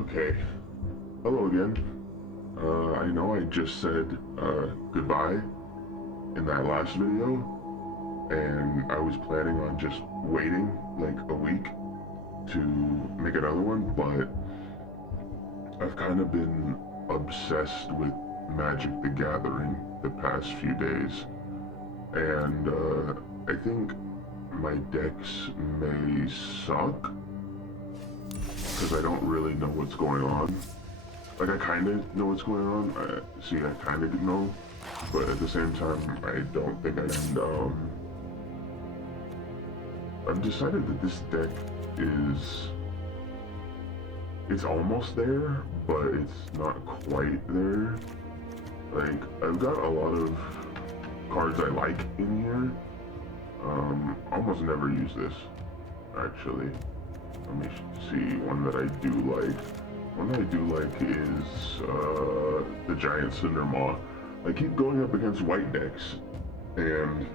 Okay, hello again. I know I just said goodbye in that last video, and I was planning on just waiting like a week to make another one, but I've kind of been obsessed with Magic the Gathering the past few days, and I think my decks may suck because I don't really know what's going on. Like, I kind of know what's going on. I kind of know, but at the same time, I don't think I can. I've decided that this deck it's almost there, but it's not quite there. Like, I've got a lot of cards I like in here. Almost never use this, actually. Let me see, one that I do like. One that I do like is the Giant Cindermaw. I keep going up against white decks, and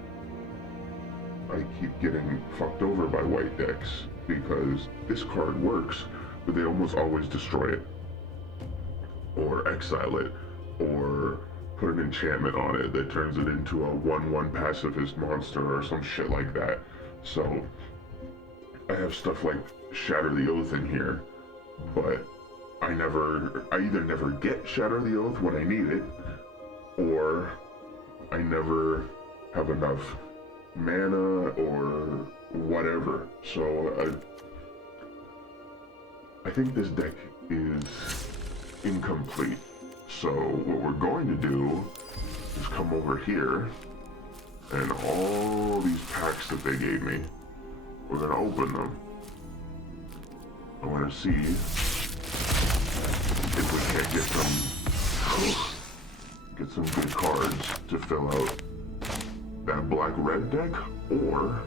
I keep getting fucked over by white decks because this card works, but they almost always destroy it, or exile it, or put an enchantment on it that turns it into a 1/1 pacifist monster or some shit like that. So I have stuff like Shatter the Oath in here, but I either never get Shatter the Oath when I need it, or I never have enough mana or whatever. So I think this deck is incomplete. So what we're going to do is come over here, and all these packs that they gave me, we're gonna open them. I want to see if we can't get some good cards to fill out that black-red deck, or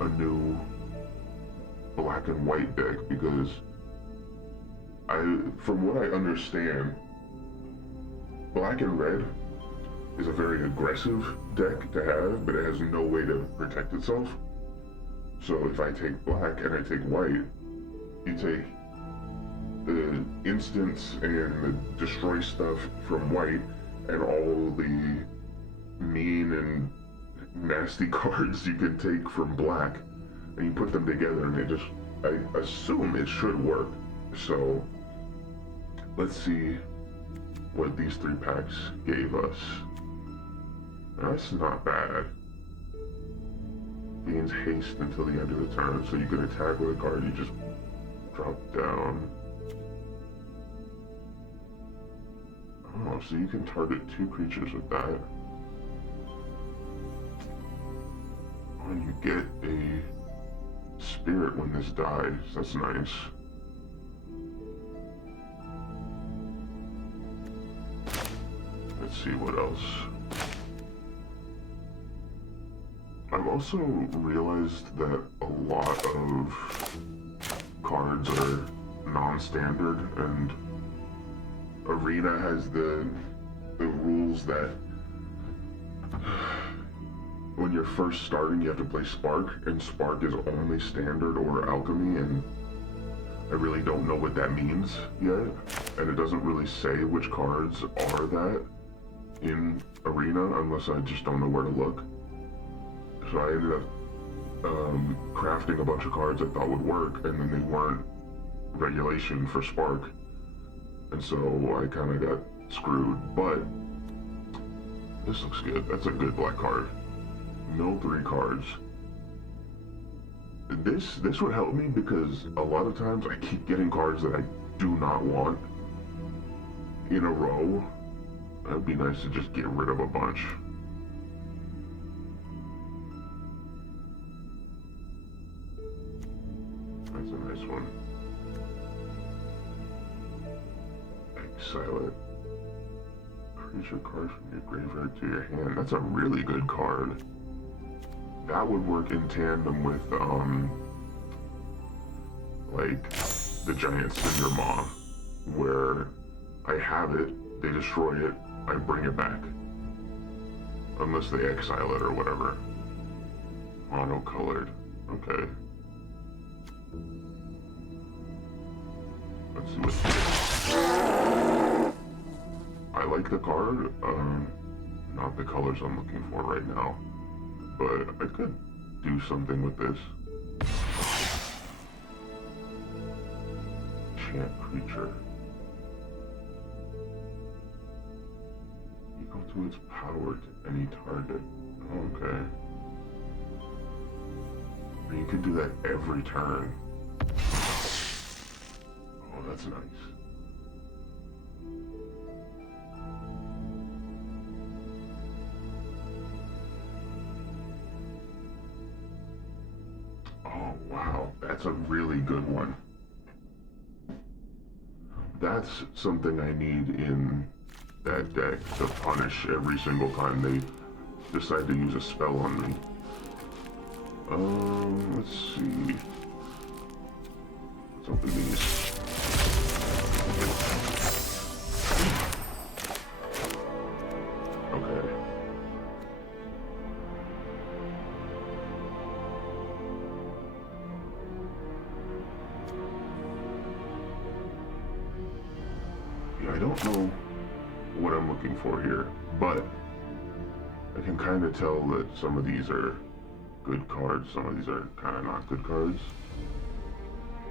a new black and white deck, because from what I understand, black and red is a very aggressive deck to have, but it has no way to protect itself. So if I take black and I take white, you take the instants and the destroy stuff from white, and all the mean and nasty cards you can take from black, and you put them together, and I assume it should work. So let's see what these 3 packs gave us. That's not bad. Gains haste until the end of the turn, so you can attack with a card you just drop down. Oh, so you can target 2 creatures with that. Oh, and you get a spirit when this dies. That's nice. Let's see what else. I've also realized that a lot of cards are non-standard, and Arena has the rules that when you're first starting you have to play Spark, and Spark is only standard or alchemy, and I really don't know what that means yet, and it doesn't really say which cards are that in Arena unless I just don't know where to look. So I ended up crafting a bunch of cards I thought would work, and then they weren't regulation for Spark, and so I kind of got screwed. But this looks good. That's a good black card. Mill 3 cards. This would help me because a lot of times I keep getting cards that I do not want in a row. That'd be nice to just get rid of a bunch. That's a nice one. Exile it. Creature card from your graveyard to your hand. That's a really good card. That would work in tandem with, like, the Giant Cindermaw, where I have it, they destroy it, I bring it back. Unless they exile it or whatever. Mono-colored. Okay. Let's see what's like the card, not the colors I'm looking for right now, but I could do something with this. Chant creature. Equal to its power to any target. Okay. And you could do that every turn. Oh, that's nice. Oh, wow. That's a really good one. That's something I need in that deck to punish every single time they decide to use a spell on me. Let's see. Let's open these. Okay. Yeah, I don't know what I'm looking for here, but I can kind of tell that some of these are good cards, some of these are kind of not good cards.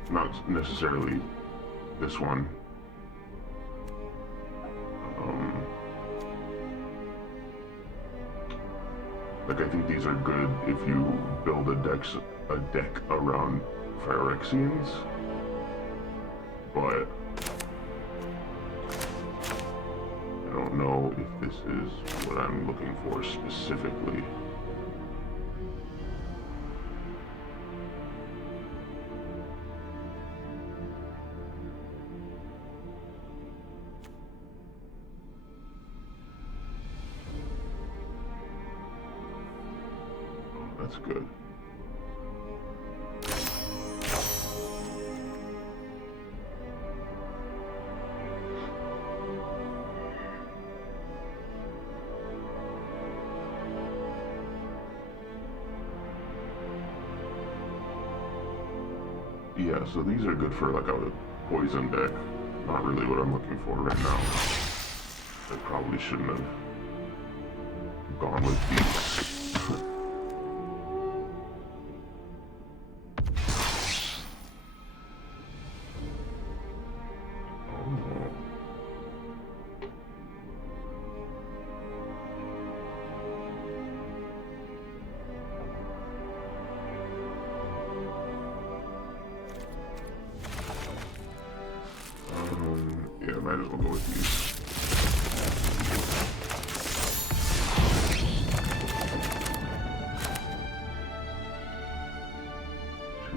Not necessarily this one. Like, I think these are good if you build a deck around Phyrexians, but I don't know if this is what I'm looking for specifically. That's good. Yeah, so these are good for like a poison deck. Not really what I'm looking for right now. I probably shouldn't have gone with these. Yeah, might as well go with these.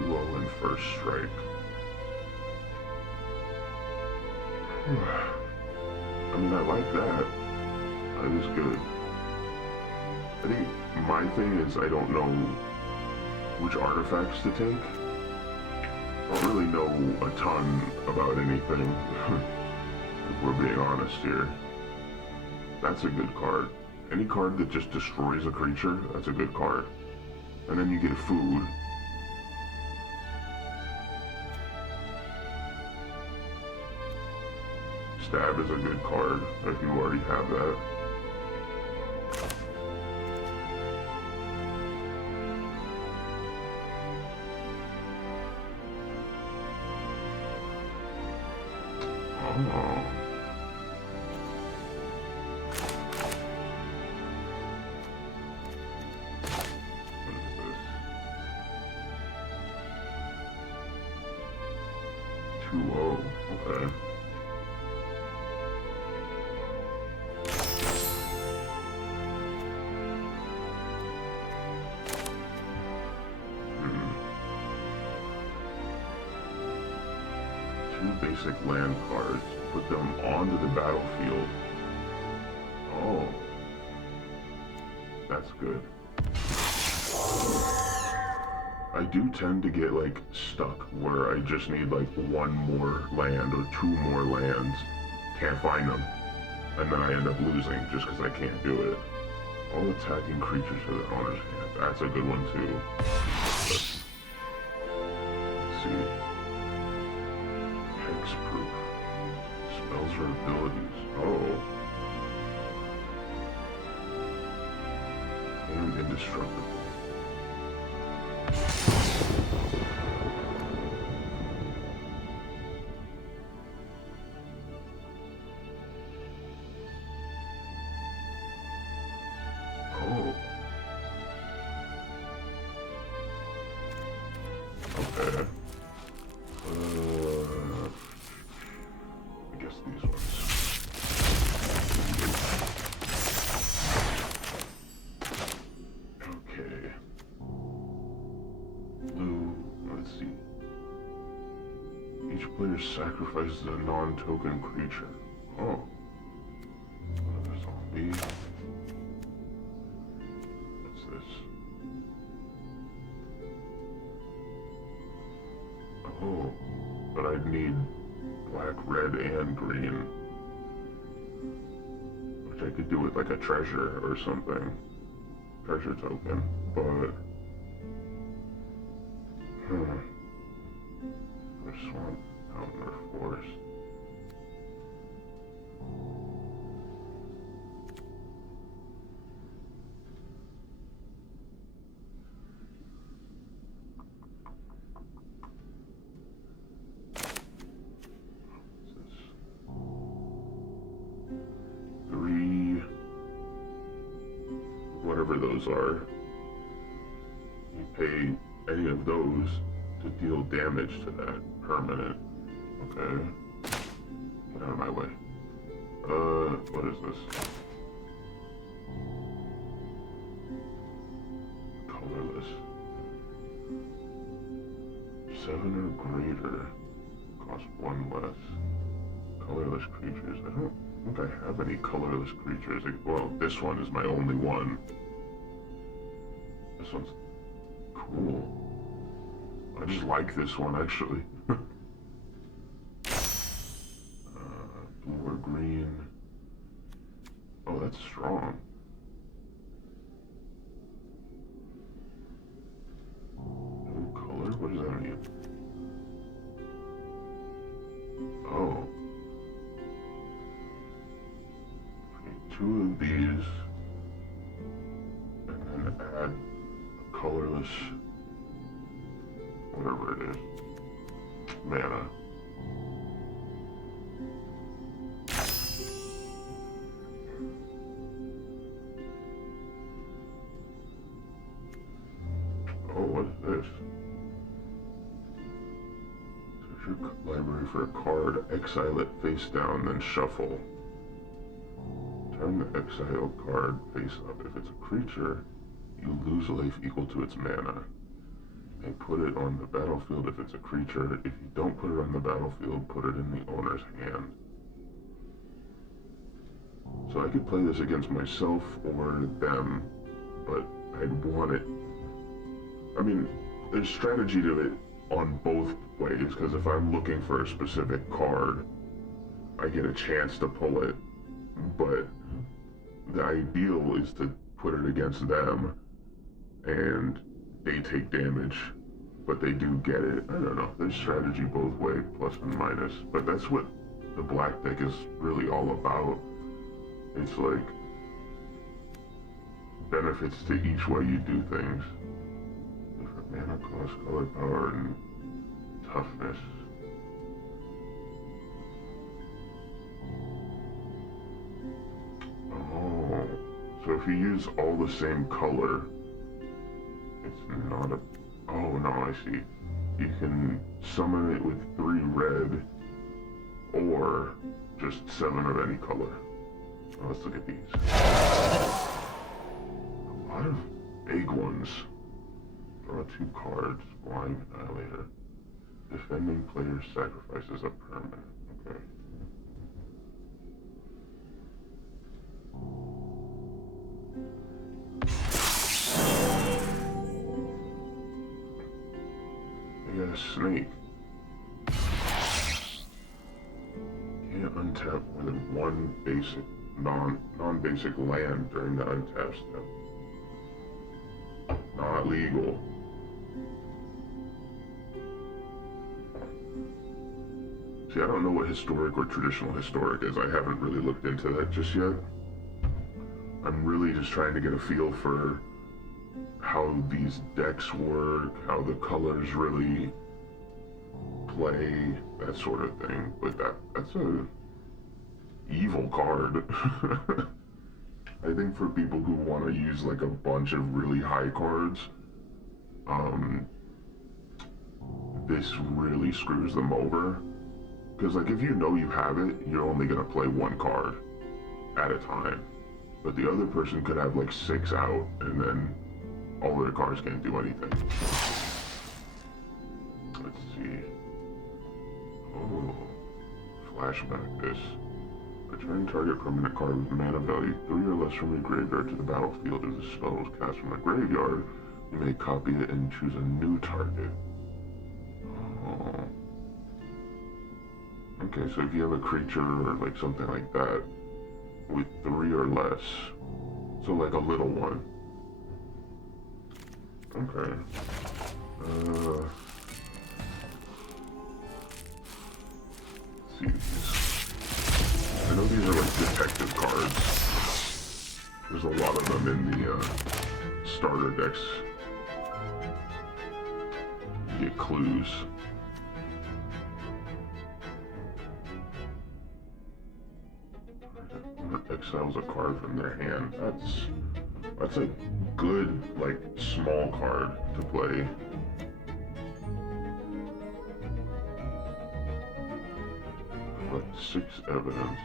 In first strike. I mean, I like that. That is good. I think my thing is I don't know which artifacts to take. I don't really know a ton about anything, if we're being honest here. That's a good card. Any card that just destroys a creature, that's a good card. And then you get food. Stab is a good card, if you already have that. Oh. What is this? 2-0, okay. Basic land cards, put them onto the battlefield. Oh, that's good. I do tend to get like stuck where I just need like one more land or two more lands, can't find them, and then I end up losing just because I can't do it. All attacking creatures for the owner's hand, that's a good one too. Let's see. Hexproof. Spells or abilities. Oh. indestructible. Oh. Okay. I guess these ones. Okay. Blue, let's see. Each player sacrifices a non-token creature. Oh. Another zombie. What's this? Oh. But I'd need black, red, and green. Which I could do with like a treasure or something. Treasure token. But... Or swamp, mountain, or forest. What's this? 3... whatever those are. You pay any of those to deal damage to that permanent. Okay. Get out of my way. What is this? Colorless. 7 or greater. Cost 1 less. Colorless creatures. I don't think I have any colorless creatures. Well, this one is my only one. This one's cool. I just like this one, actually. Blue or green. Oh, that's strong. No color? What does that mean? Oh. Okay, 2 of these. And then add a colorless... whatever it is. Mana. Oh, what is this? Search your library for a card, exile it face down, then shuffle. Turn the exiled card face up. If it's a creature, you lose life equal to its mana. And put it on the battlefield if it's a creature. If you don't put it on the battlefield, put it in the owner's hand. So I could play this against myself or them, but I'd want it... I mean, there's strategy to it on both ways, because if I'm looking for a specific card, I get a chance to pull it, but the ideal is to put it against them, and they take damage, but they do get it. I don't know, there's strategy both ways, plus and minus, but that's what the black deck is really all about. It's like benefits to each way you do things. Different mana cost, color, power, and toughness. Oh, so if you use all the same color, it's not a... Oh, no, I see. You can summon it with 3 red, or just 7 of any color. Well, let's look at these. A lot of big ones. Draw 2 cards. Blind Annihilator. Defending player sacrifices a permanent. Okay. I got a snake. Can't untap more than 1 basic, non-basic land during the untap step. Not legal. See, I don't know what historic or traditional historic is. I haven't really looked into that just yet. I'm really just trying to get a feel for how these decks work, how the colors really play, that sort of thing. But that's a evil card. I think for people who want to use like a bunch of really high cards, this really screws them over. Because like if you know you have it, you're only gonna play one card at a time. But the other person could have like 6 out, and then all their cards can't do anything. Let's see. Oh, flashback this. Return target permanent card with mana value 3 or less from your graveyard to the battlefield. If the spell was cast from the graveyard, you may copy it and choose a new target. Oh. Okay, so if you have a creature or like something like that with 3 or less, so like a little one. Okay. Let's see. I know these are like detective cards. There's a lot of them in the starter decks. You get clues. Exiles a card from their hand. That's a good, like, small card to play. Collect 6 evidence.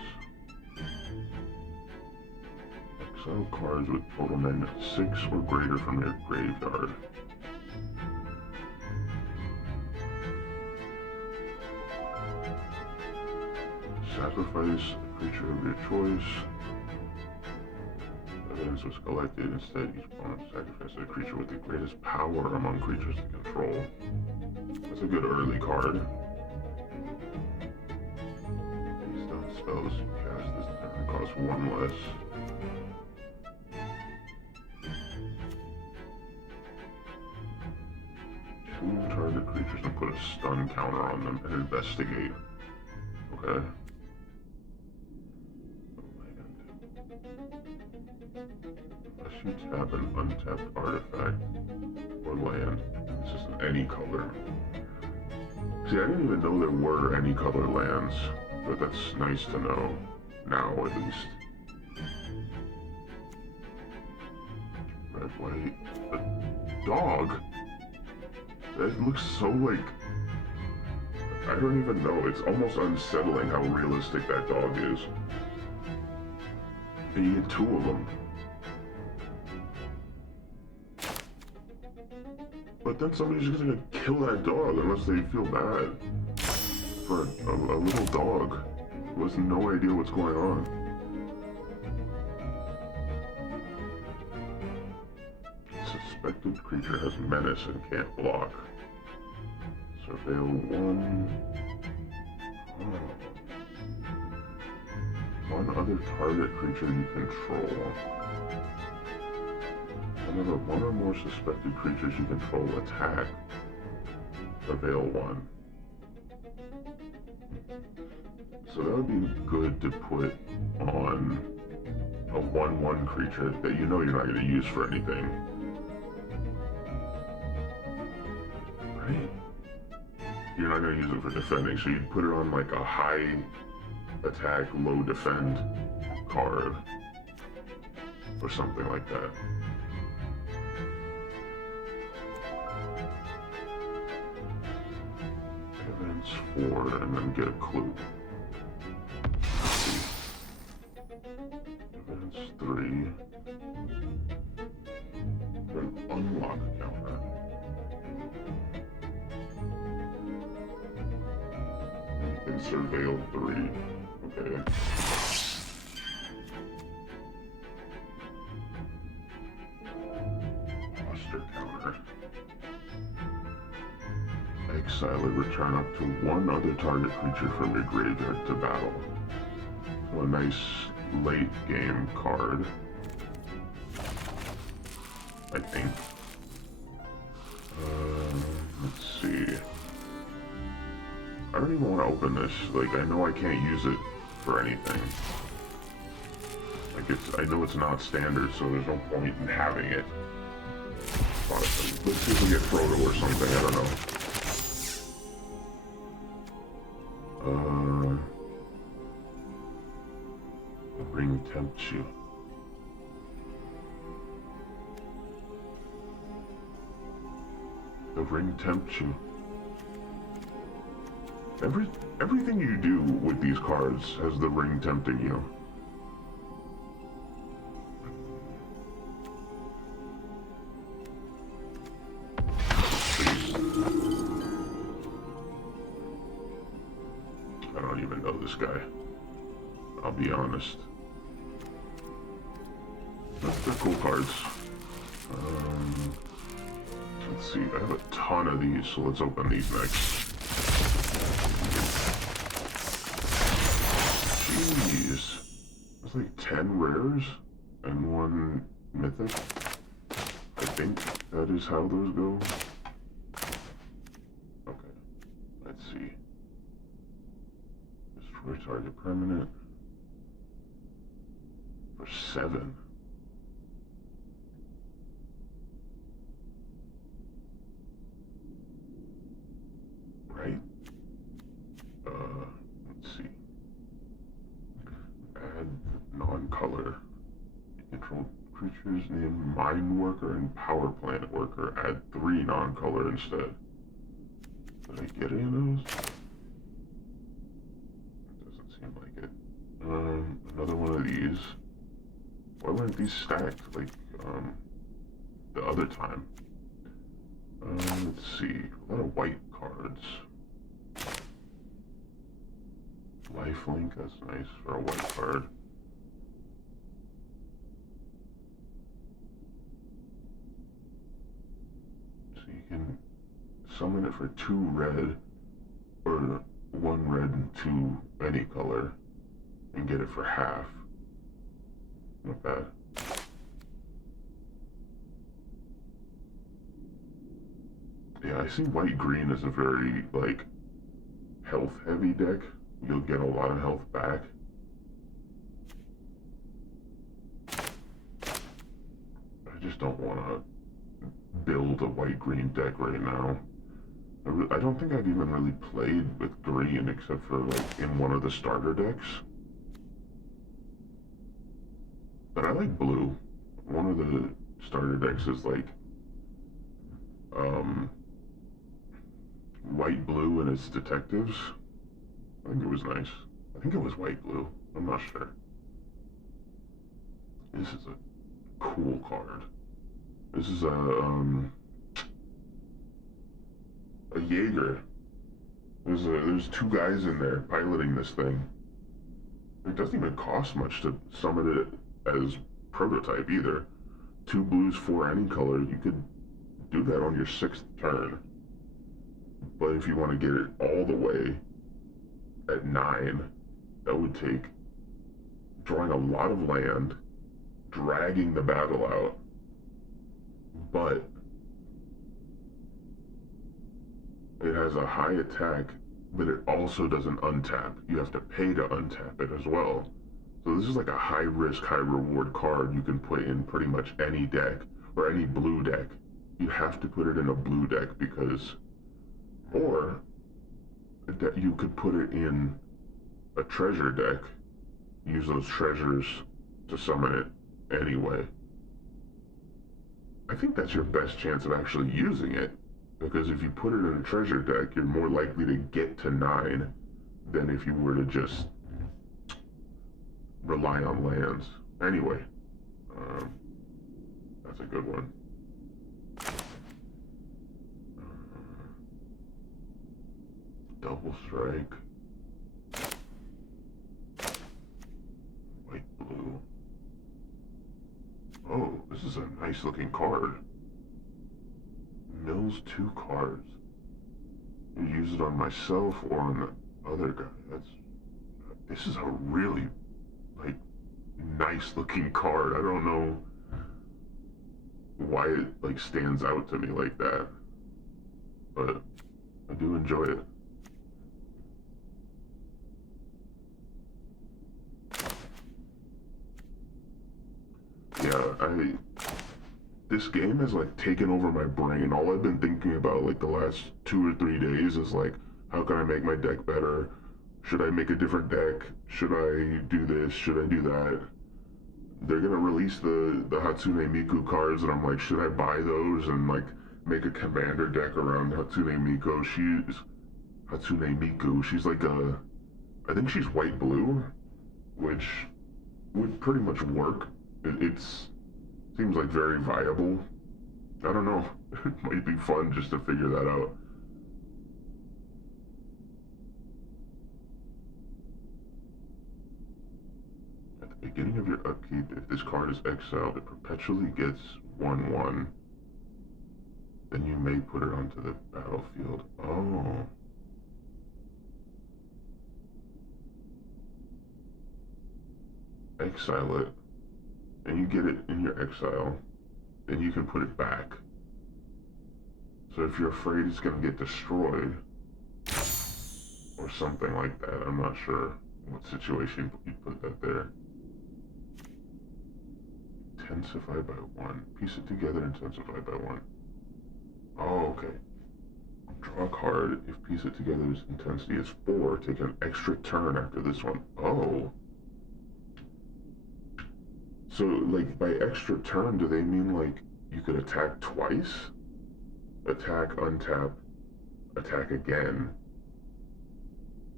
Exile cards with total mana 6 or greater from your graveyard. Sacrifice a creature of your choice. Evidence was collected. Instead, each opponent sacrificed a creature with the greatest power among creatures to control. That's a good early card. Based on spells you cast this turn cost 1 less. Choose target creatures and put a stun counter on them and investigate. Okay. Unless you tap an untapped artifact or land, it's just any color. See, I didn't even know there were any color lands, but that's nice to know, now at least. Red, white, a dog? That looks so like, I don't even know, it's almost unsettling how realistic that dog is. And you get 2 of them. But then somebody's just gonna kill that dog unless they feel bad for a little dog who has no idea what's going on. Suspected creature has menace and can't block. Surveil 1. Oh. 1 other target creature you control. Whenever 1 or more suspected creatures you control attack, surveil 1. So that would be good to put on a 1/1 creature that you know you're not going to use for anything. Right? You're not going to use it for defending, so you'd put it on like a high attack, low defend card. Or something like that. Evidence 4, and then get a clue. Evidence 3. Get an unlock counter. And surveil 3. Okay. Posture counter. Exile it, return up to 1 other target creature from your graveyard to battle. So a nice late game card, I think. Let's see. I don't even want to open this. Like, I know I can't use it for anything. Like, I know it's not standard, so there's no point in having it. spot it. Let's see if we get Frodo or something, I don't know. The ring tempts you. The ring tempts you. Everything you do with these cards has the ring tempting you. I don't even know this guy. I'll be honest. They're cool cards. Let's see, I have a ton of these, so let's open these next. Jeez. There's like 10 rares and 1 mythic. I think that is how those go. Okay, let's see. Destroy target permanent. For 7. Right? Let's see. Add non-color. Control creatures named Mine Worker and Power Plant Worker. Add 3 non-color instead. Did I get any of those? It doesn't seem like it. Another one of these. Why weren't these stacked like the other time? Let's see. A lot of white cards. Lifelink, that's nice for a white card. So you can summon it for 2 red, or 1 red and 2 any color, and get it for half. Not bad. Yeah, I see white-green as a very, like, health-heavy deck. You'll get a lot of health back. I just don't want to build a white-green deck right now. I don't think I've even really played with green except for, like, in one of the starter decks. But I like blue. One of the starter decks is, like, white-blue and it's detectives. I think it was nice. I think it was white-blue. I'm not sure. This is a cool card. This is a Jaeger. There's 2 guys in there piloting this thing. It doesn't even cost much to summon it as prototype either. 2 blues, 4 any color. You could do that on your 6th turn. But if you want to get it all the way at 9, that would take drawing a lot of land, dragging the battle out, but it has a high attack, but it also doesn't untap. You have to pay to untap it as well. So this is like a high risk, high reward card you can put in pretty much any deck, or any blue deck. You have to put it in a blue deck because, or you could put it in a treasure deck, use those treasures to summon it anyway. I think that's your best chance of actually using it, because if you put it in a treasure deck, you're more likely to get to 9 than if you were to just rely on lands. Anyway, that's a good one. Double strike. White, blue. Oh, this is a nice looking card. Mills 2 cards. You use it on myself or on the other guy. This is a really, like, nice looking card. I don't know why it, like, stands out to me like that, but I do enjoy it. Yeah, this game has like taken over my brain. All I've been thinking about like the last 2 or 3 days is like, how can I make my deck better? Should I make a different deck? Should I do this? Should I do that? They're gonna release the Hatsune Miku cards, and I'm like, should I buy those and like make a commander deck around Hatsune Miku? She's Hatsune Miku. She's like I think she's white blue, which would pretty much work. It's seems like very viable. I don't know. It might be fun just to figure that out. At the beginning of your upkeep, if this card is exiled, it perpetually gets 1/1. Then you may put it onto the battlefield. Oh. Exile it, and you get it in your exile, then you can put it back. So if you're afraid it's going to get destroyed, or something like that, I'm not sure what situation you put that there. Intensify by 1. Piece it together, intensify by 1. Oh, okay. Draw a card. If piece it together's intensity is 4, take an extra turn after this one. Oh. So, like, by extra turn, do they mean, like, you could attack twice? Attack, untap, attack again.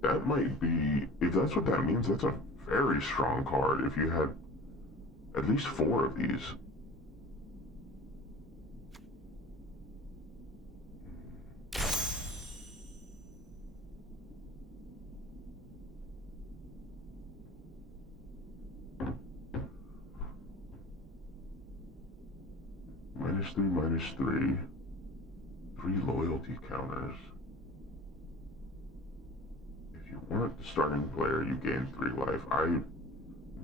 That might be, if that's what that means, that's a very strong card if you had at least 4 of these. -3, -3. 3 loyalty counters. If you weren't the starting player, you gain 3 life. I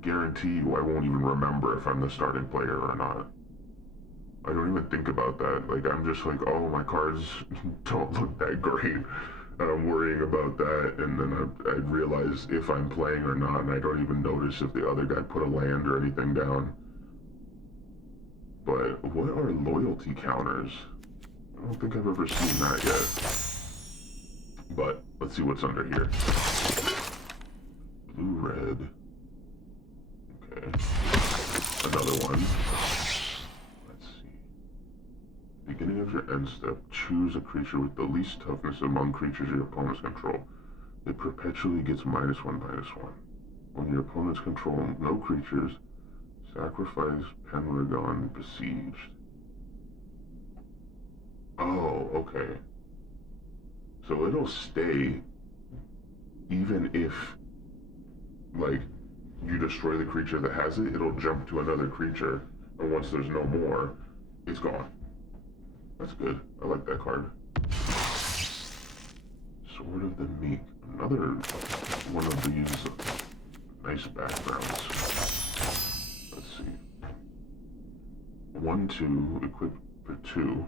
guarantee you I won't even remember if I'm the starting player or not. I don't even think about that. Like, I'm just like, oh, my cards don't look that great. And I'm worrying about that, and then I realize if I'm playing or not, and I don't even notice if the other guy put a land or anything down. But what are loyalty counters? I don't think I've ever seen that yet. But let's see what's under here. Blue, red. Okay. Another one. Let's see. Beginning of your end step, choose a creature with the least toughness among creatures your opponents control. It perpetually gets -1/-1. When your opponents control no creatures, sacrifice Pendragon Besieged. Oh, okay. So it'll stay even if, like, you destroy the creature that has it, it'll jump to another creature, and once there's no more, it's gone. That's good. I like that card. Sword of the Meek. Another one of these nice backgrounds. Let's see. 1/2, equip for 2.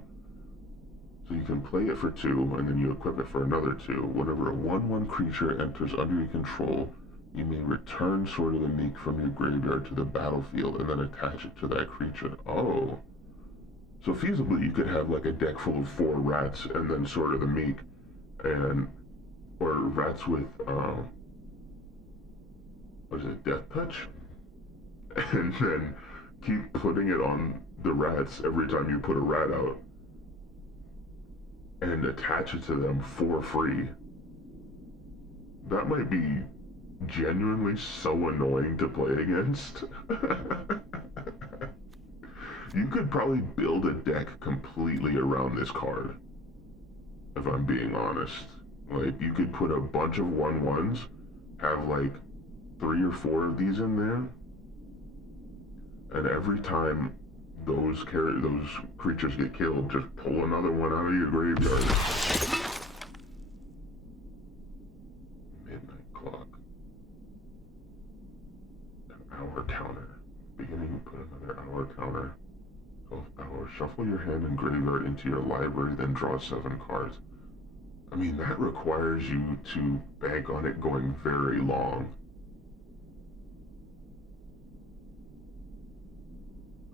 So you can play it for 2, and then you equip it for another 2. Whenever a 1/1 creature enters under your control, you may return Sword of the Meek from your graveyard to the battlefield and then attach it to that creature. Oh. So feasibly, you could have like a deck full of 4 rats and then Sword of the Meek, and or rats with what is it, Death Touch, and then keep putting it on the rats every time you put a rat out, and attach it to them for free. That might be genuinely so annoying to play against. You could probably build a deck completely around this card, if I'm being honest. Like, you could put a bunch of 1/1s, have like 3 or 4 of these in there, and every time those creatures get killed, just pull another one out of your graveyard. Midnight Clock. An hour counter. Beginning, put another hour counter. 12 hours. Shuffle your hand and graveyard into your library, then draw 7 cards. I mean, that requires you to bank on it going very long.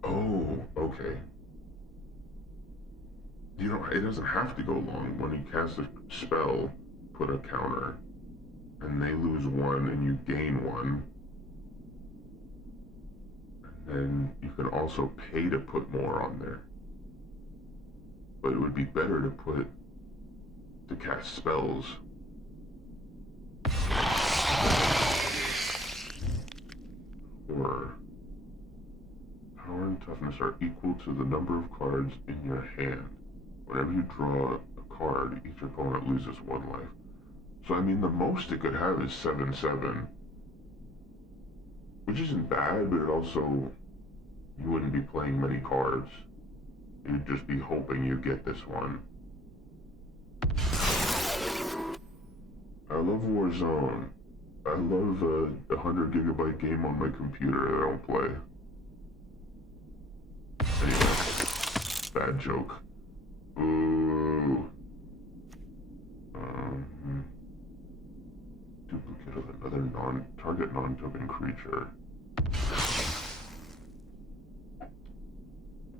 Oh, okay. You know, it doesn't have to go long. When you cast a spell, put a counter, and they lose one and you gain one. And you can also pay to put more on there. But it would be better to cast spells. Or power and toughness are equal to the number of cards in your hand. Whenever you draw a card, each opponent loses one life. So I mean, the most it could have is 7/7. Which isn't bad, but it also, you wouldn't be playing many cards. You'd just be hoping you get this one. I love Warzone. I love a 100 GB game on my computer that I don't play. Anyway, bad joke. Ooh. Duplicate of another target non-token creature.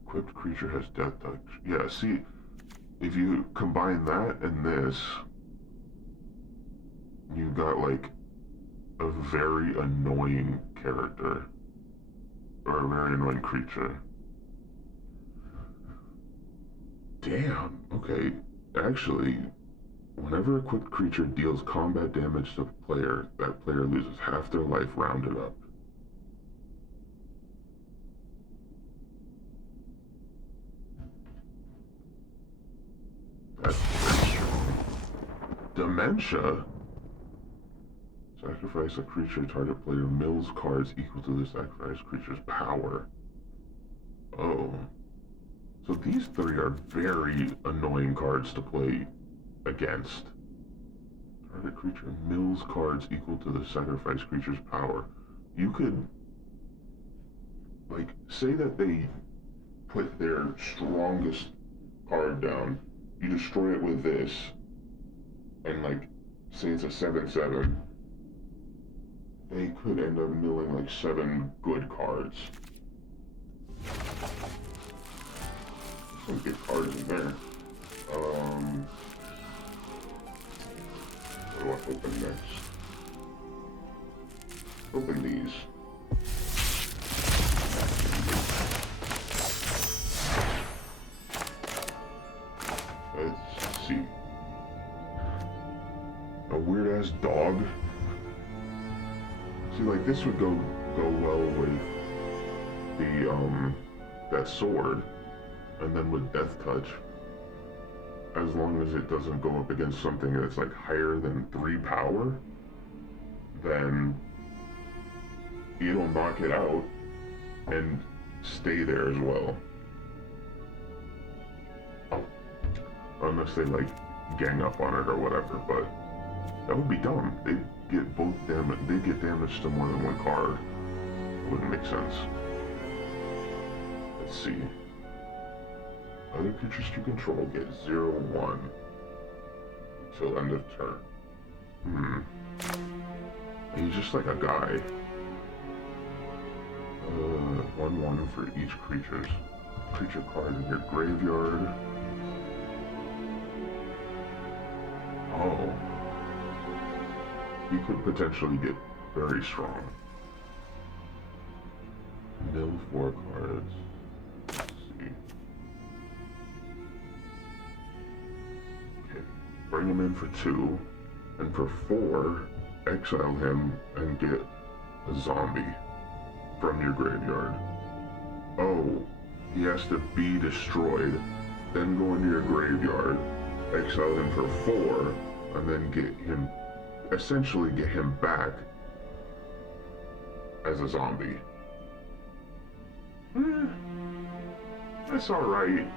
Equipped creature has death touch. Yeah, see, if you combine that and this, you got like a very annoying character. Or a very annoying creature. Damn, okay. Actually, whenever a equipped creature deals combat damage to a player, that player loses half their life rounded up. That's pretty strong. Dementia? Sacrifice a creature, target player mills cards equal to the sacrificed creature's power. Oh. So these three are very annoying cards to play against. Target creature mills cards equal to the sacrificed creature's power. You could, like, say that they put their strongest card down. You destroy it with this, and like, say it's a 7/7. They could end up milling like 7 good cards. Some good cards in there. What do I open next? Open these. Let's see. A weird ass dog. See, like this would go well with the that sword, and then with death touch. As long as it doesn't go up against something that's like higher than 3 power, then it'll knock it out and stay there as well. Unless they like gang up on it or whatever, but that would be dumb. They'd get both damage. They'd get damage to more than one card. It wouldn't make sense. Let's see. Other creatures you control get 0/1 until end of turn. He's just like a guy. 1/1 for each creature card in your graveyard. Oh. He could potentially get very strong. Mill 4 cards. Let's see. Okay. Bring him in for 2. And for 4, exile him and get a zombie from your graveyard. Oh, he has to be destroyed, then go into your graveyard, exile him for 4, and then essentially get him back as a zombie. That's alright.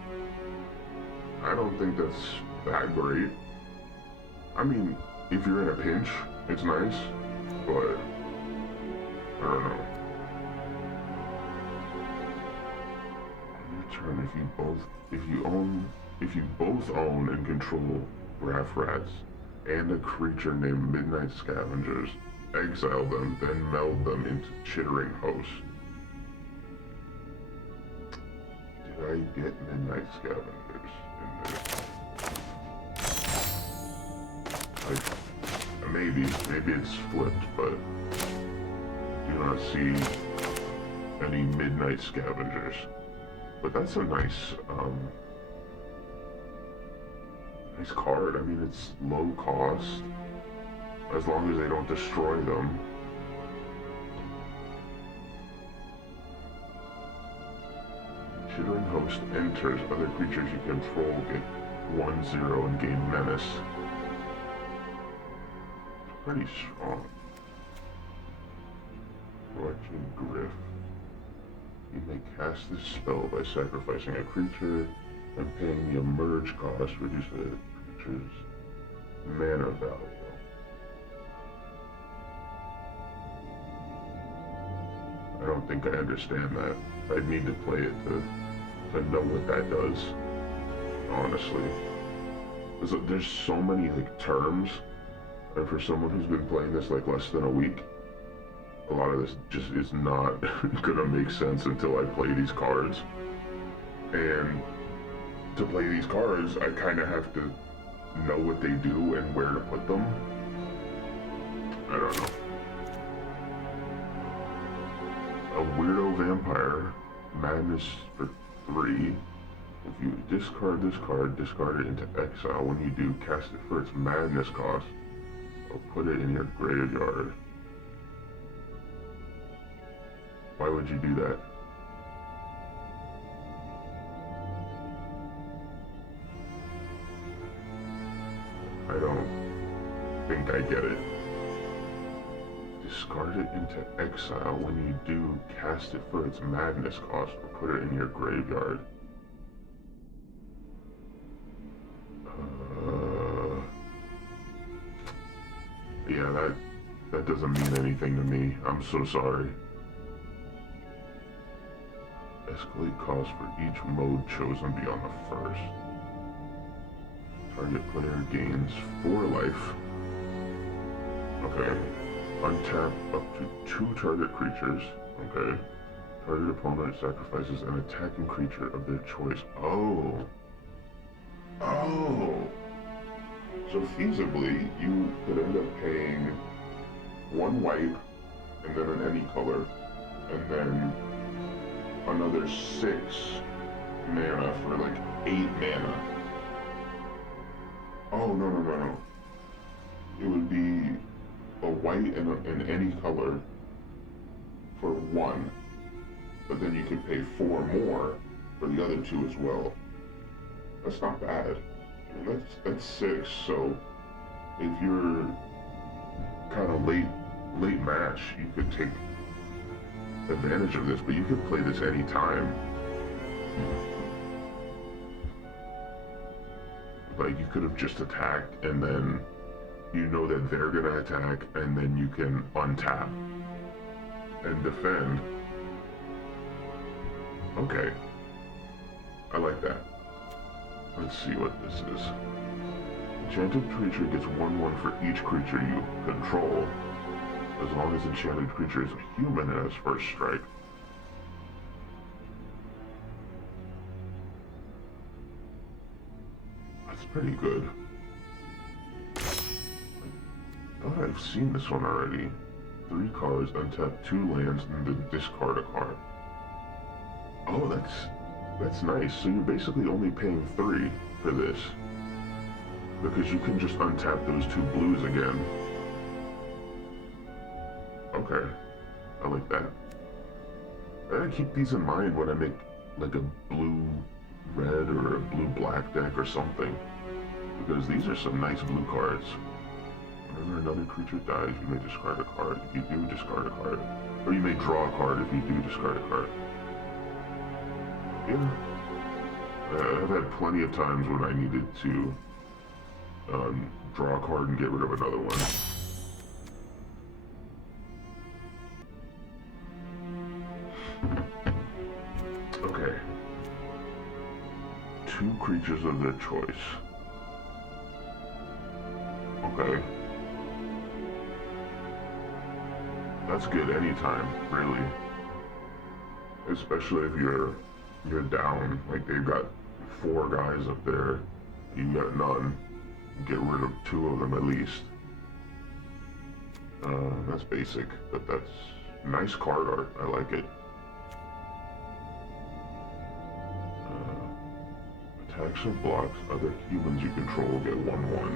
I don't think that's that great. I mean, if you're in a pinch, it's nice, but I don't know. On your turn, if you both own and control Raff Rats and a creature named Midnight Scavengers, exile them, then meld them into Chittering Host. Did I get Midnight Scavengers in this? Like, maybe it's flipped, but do not see any midnight scavengers. But that's a nice card. I mean, it's low cost, as long as they don't destroy them. Chittering Host enters. Other creatures you control get 1/0 and gain menace. It's pretty strong. Collection Griff. You may cast this spell by sacrificing a creature and paying the emerge cost, reduce the creature's mana value. I don't think I understand that. I'd need to play it to know what that does, honestly. There's so many like terms, and for someone who's been playing this like less than a week, a lot of this just is not gonna make sense until I play these cards. And to play these cards, I kind of have to know what they do and where to put them. I don't know. A Weirdo Vampire, Madness for 3. If you discard this card, discard it into exile. When you do, cast it for its Madness cost, or put it in your graveyard. Why would you do that? I don't think I get it. Discard it into exile. When you do, cast it for its Madness cost, or put it in your graveyard. Yeah, that doesn't mean anything to me. I'm so sorry. Escalate cost for each mode chosen beyond the first. Target player gains 4 life. Okay. Untap up to 2 target creatures. Okay. Target opponent sacrifices an attacking creature of their choice. Oh. So feasibly, you could end up paying 1 white, and then in any color, and then another 6 mana for like 8 mana. Oh, no. It would be a white in any color for 1, but then you could pay 4 more for the other 2 as well. That's not bad. I mean, that's 6, so if you're kind of late match, you could take advantage of this, but you could play this anytime. Like, you could have just attacked, and then you know that they're gonna attack, and then you can untap and defend. Okay. I like that. Let's see what this is. Enchanted creature gets 1/1 for each creature you control, as long as enchanted creature is a human and has first strike. That's pretty good. I thought I've seen this one already. 3 cards, untap 2 lands, and then discard a card. Oh, that's nice. So you're basically only paying 3 for this, because you can just untap those 2 blues again. Okay, I like that. I gotta keep these in mind when I make like a blue-red or a blue-black deck or something, because these are some nice blue cards. Whenever another creature dies, you may discard a card. If you do, discard a card. Or you may draw a card if you do discard a card. Yeah. I've had plenty of times when I needed to draw a card and get rid of another one. Okay. 2 creatures of their choice. Okay. That's good anytime, really. Especially if you're down, like they've got 4 guys up there, you got none. get rid of 2 of them at least. That's basic, but that's nice card art. I like it. Attacks and blocks. Other humans you control get 1/1.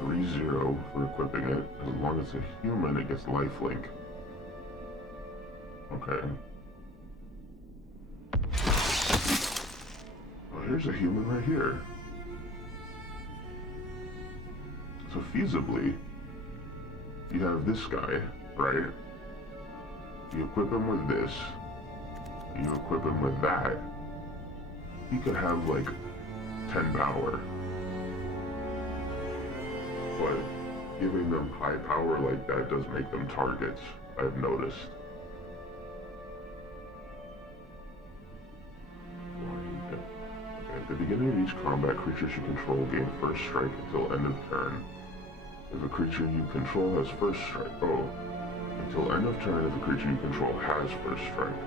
3/0 for equipping it. As long as it's a human, it gets lifelink. Okay. Well, here's a human right here. So feasibly, you have this guy, right? You equip him with this. You equip him with that. He could have like 10 power. But giving them high power like that does make them targets, I've noticed. At the beginning of each combat, creatures you control gain first strike until end of turn. If a creature you control has first strike, until end of turn if a creature you control has first strike.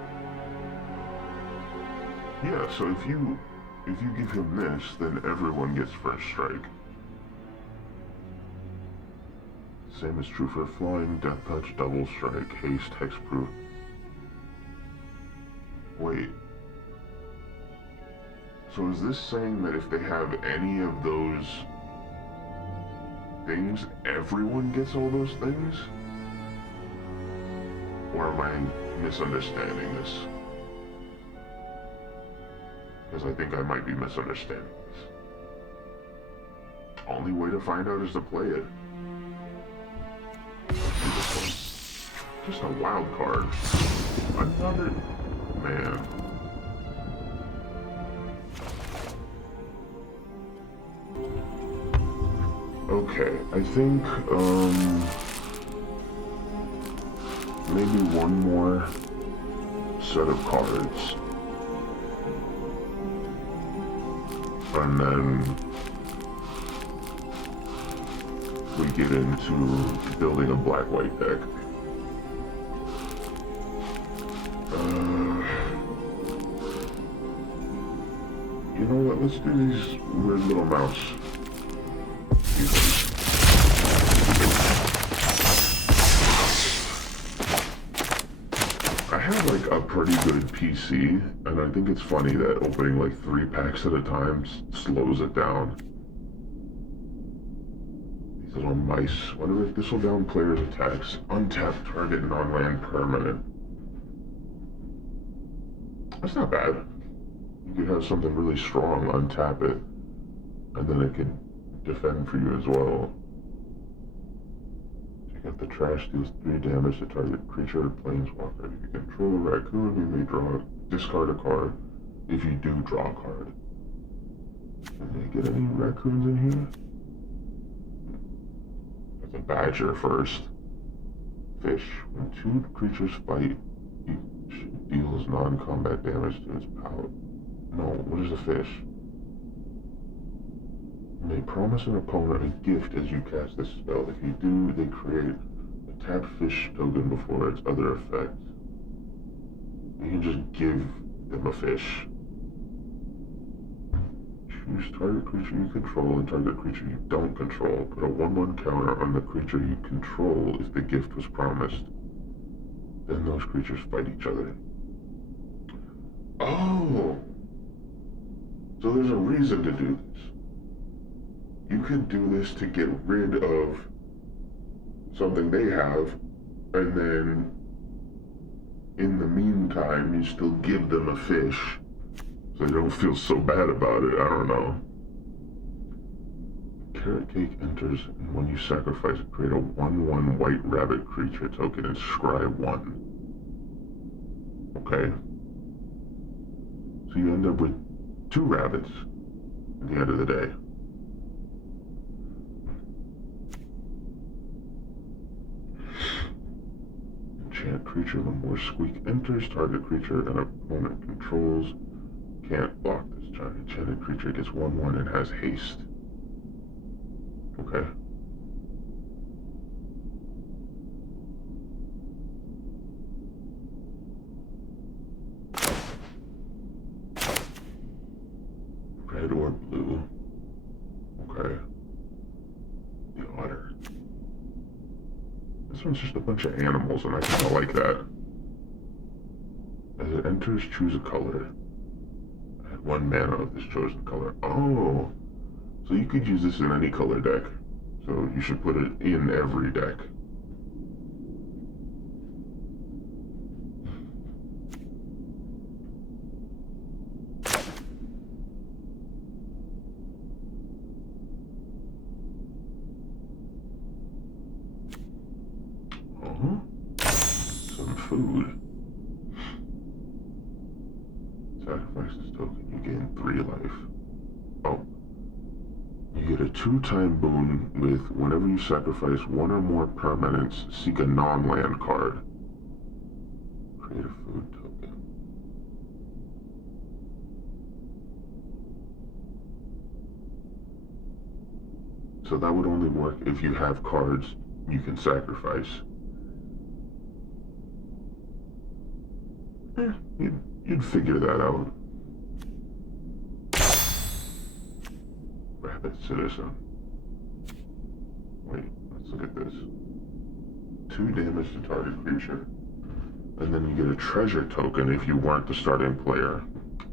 Yeah, so if you give him this, then everyone gets first strike. Same is true for flying, death touch, double strike, haste, hexproof. Wait. So is this saying that if they have any of those things, everyone gets all those things? Or am I misunderstanding this? Because I think I might be misunderstanding this. Only way to find out is to play it. Just a wild card. Another... man. Okay, I think, maybe one more set of cards. And then we get into building a black-white deck. You know what, let's do these weird little mouse. I have like a pretty good PC, and I think it's funny that opening like 3 packs at a time slows it down. These little mice. Whenever this'll down player's attacks, untap target non-land permanent. That's not bad. You could have something really strong, untap it, and then it can defend for you as well. Take out the trash, deals 3 damage to target creature or planeswalker. If you control a raccoon, you may discard a card if you do draw a card. Can they get any raccoons in here? That's a badger first. Fish. When 2 creatures fight, each deals non-combat damage to its power. No, what is a fish? You may promise an opponent a gift as you cast this spell. If you do, they create a tapped fish token before its other effect. You can just give them a fish. Choose target creature you control and target creature you don't control. Put a 1/1 counter on the creature you control if the gift was promised. Then those creatures fight each other. Oh! So there's a reason to do this. You could do this to get rid of something they have, and then in the meantime, you still give them a fish, so they don't feel so bad about it. I don't know. Carrot cake enters, and when you sacrifice it, create a 1/1 white rabbit creature token and scry 1. Okay. So you end up with 2 rabbits at the end of the day. Enchant creature, when more squeak enters, target creature an opponent controls can't block this turn. Enchanted creature gets 1/1 and has haste. Okay. Red or blue. This one's just a bunch of animals, and I kind of like that. As it enters, choose a color. Add 1 mana of this chosen color. Oh, so you could use this in any color deck. So you should put it in every deck. Some food. Sacrifice this token, you gain 3 life. Oh. You get a 2-time boon with whenever you sacrifice 1 or more permanents, seek a non-land card. Create a food token. So that would only work if you have cards you can sacrifice. You'd figure that out. Rabbit Citizen. Wait, let's look at this. 2 damage to target creature. And then you get a treasure token if you weren't the starting player.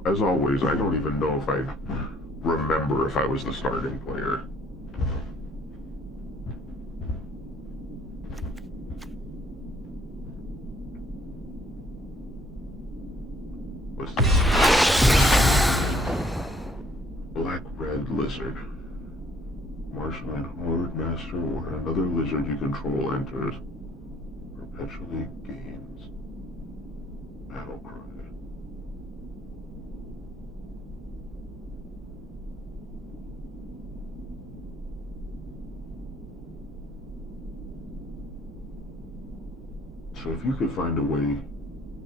As always, I don't even know if I remember if I was the starting player. What's this? Black-red lizard. Marshland Horde Master or another lizard you control enters. Perpetually gains battle cry. So if you could find a way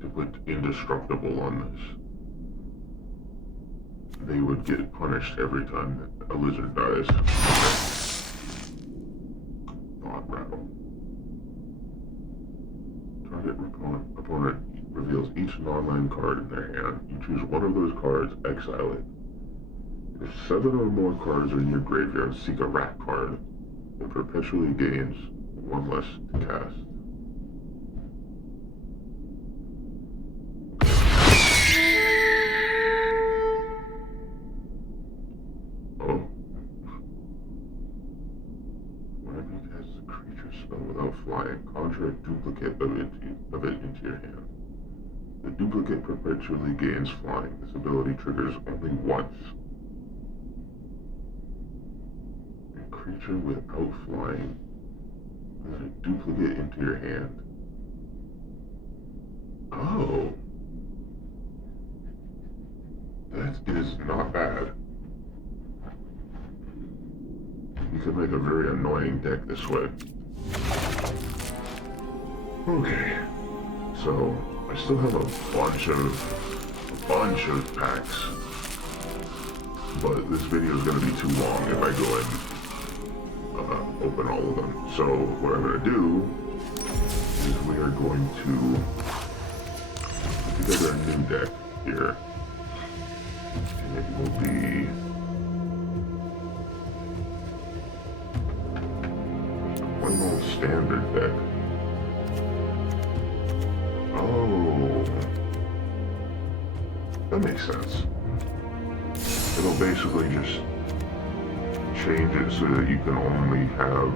to put indestructible on this, they would get punished every time a lizard dies. Thought rattle. Target opponent reveals each non-land card in their hand. You choose one of those cards, exile it. If 7 or more cards are in your graveyard, seek a rat card. It perpetually gains 1 less to cast. Flying, conjure a duplicate of it into your hand. The duplicate perpetually gains flying. This ability triggers only once. A creature without flying, put a duplicate into your hand. Oh. That is not bad. You could make a very annoying deck this way. Okay, so I still have a bunch of packs, but this video is going to be too long if I go and open all of them. So what I'm going to do is we are going to put together a new deck here, and it will be one old standard deck. Oh, that makes sense. It'll basically just change it so that you can only have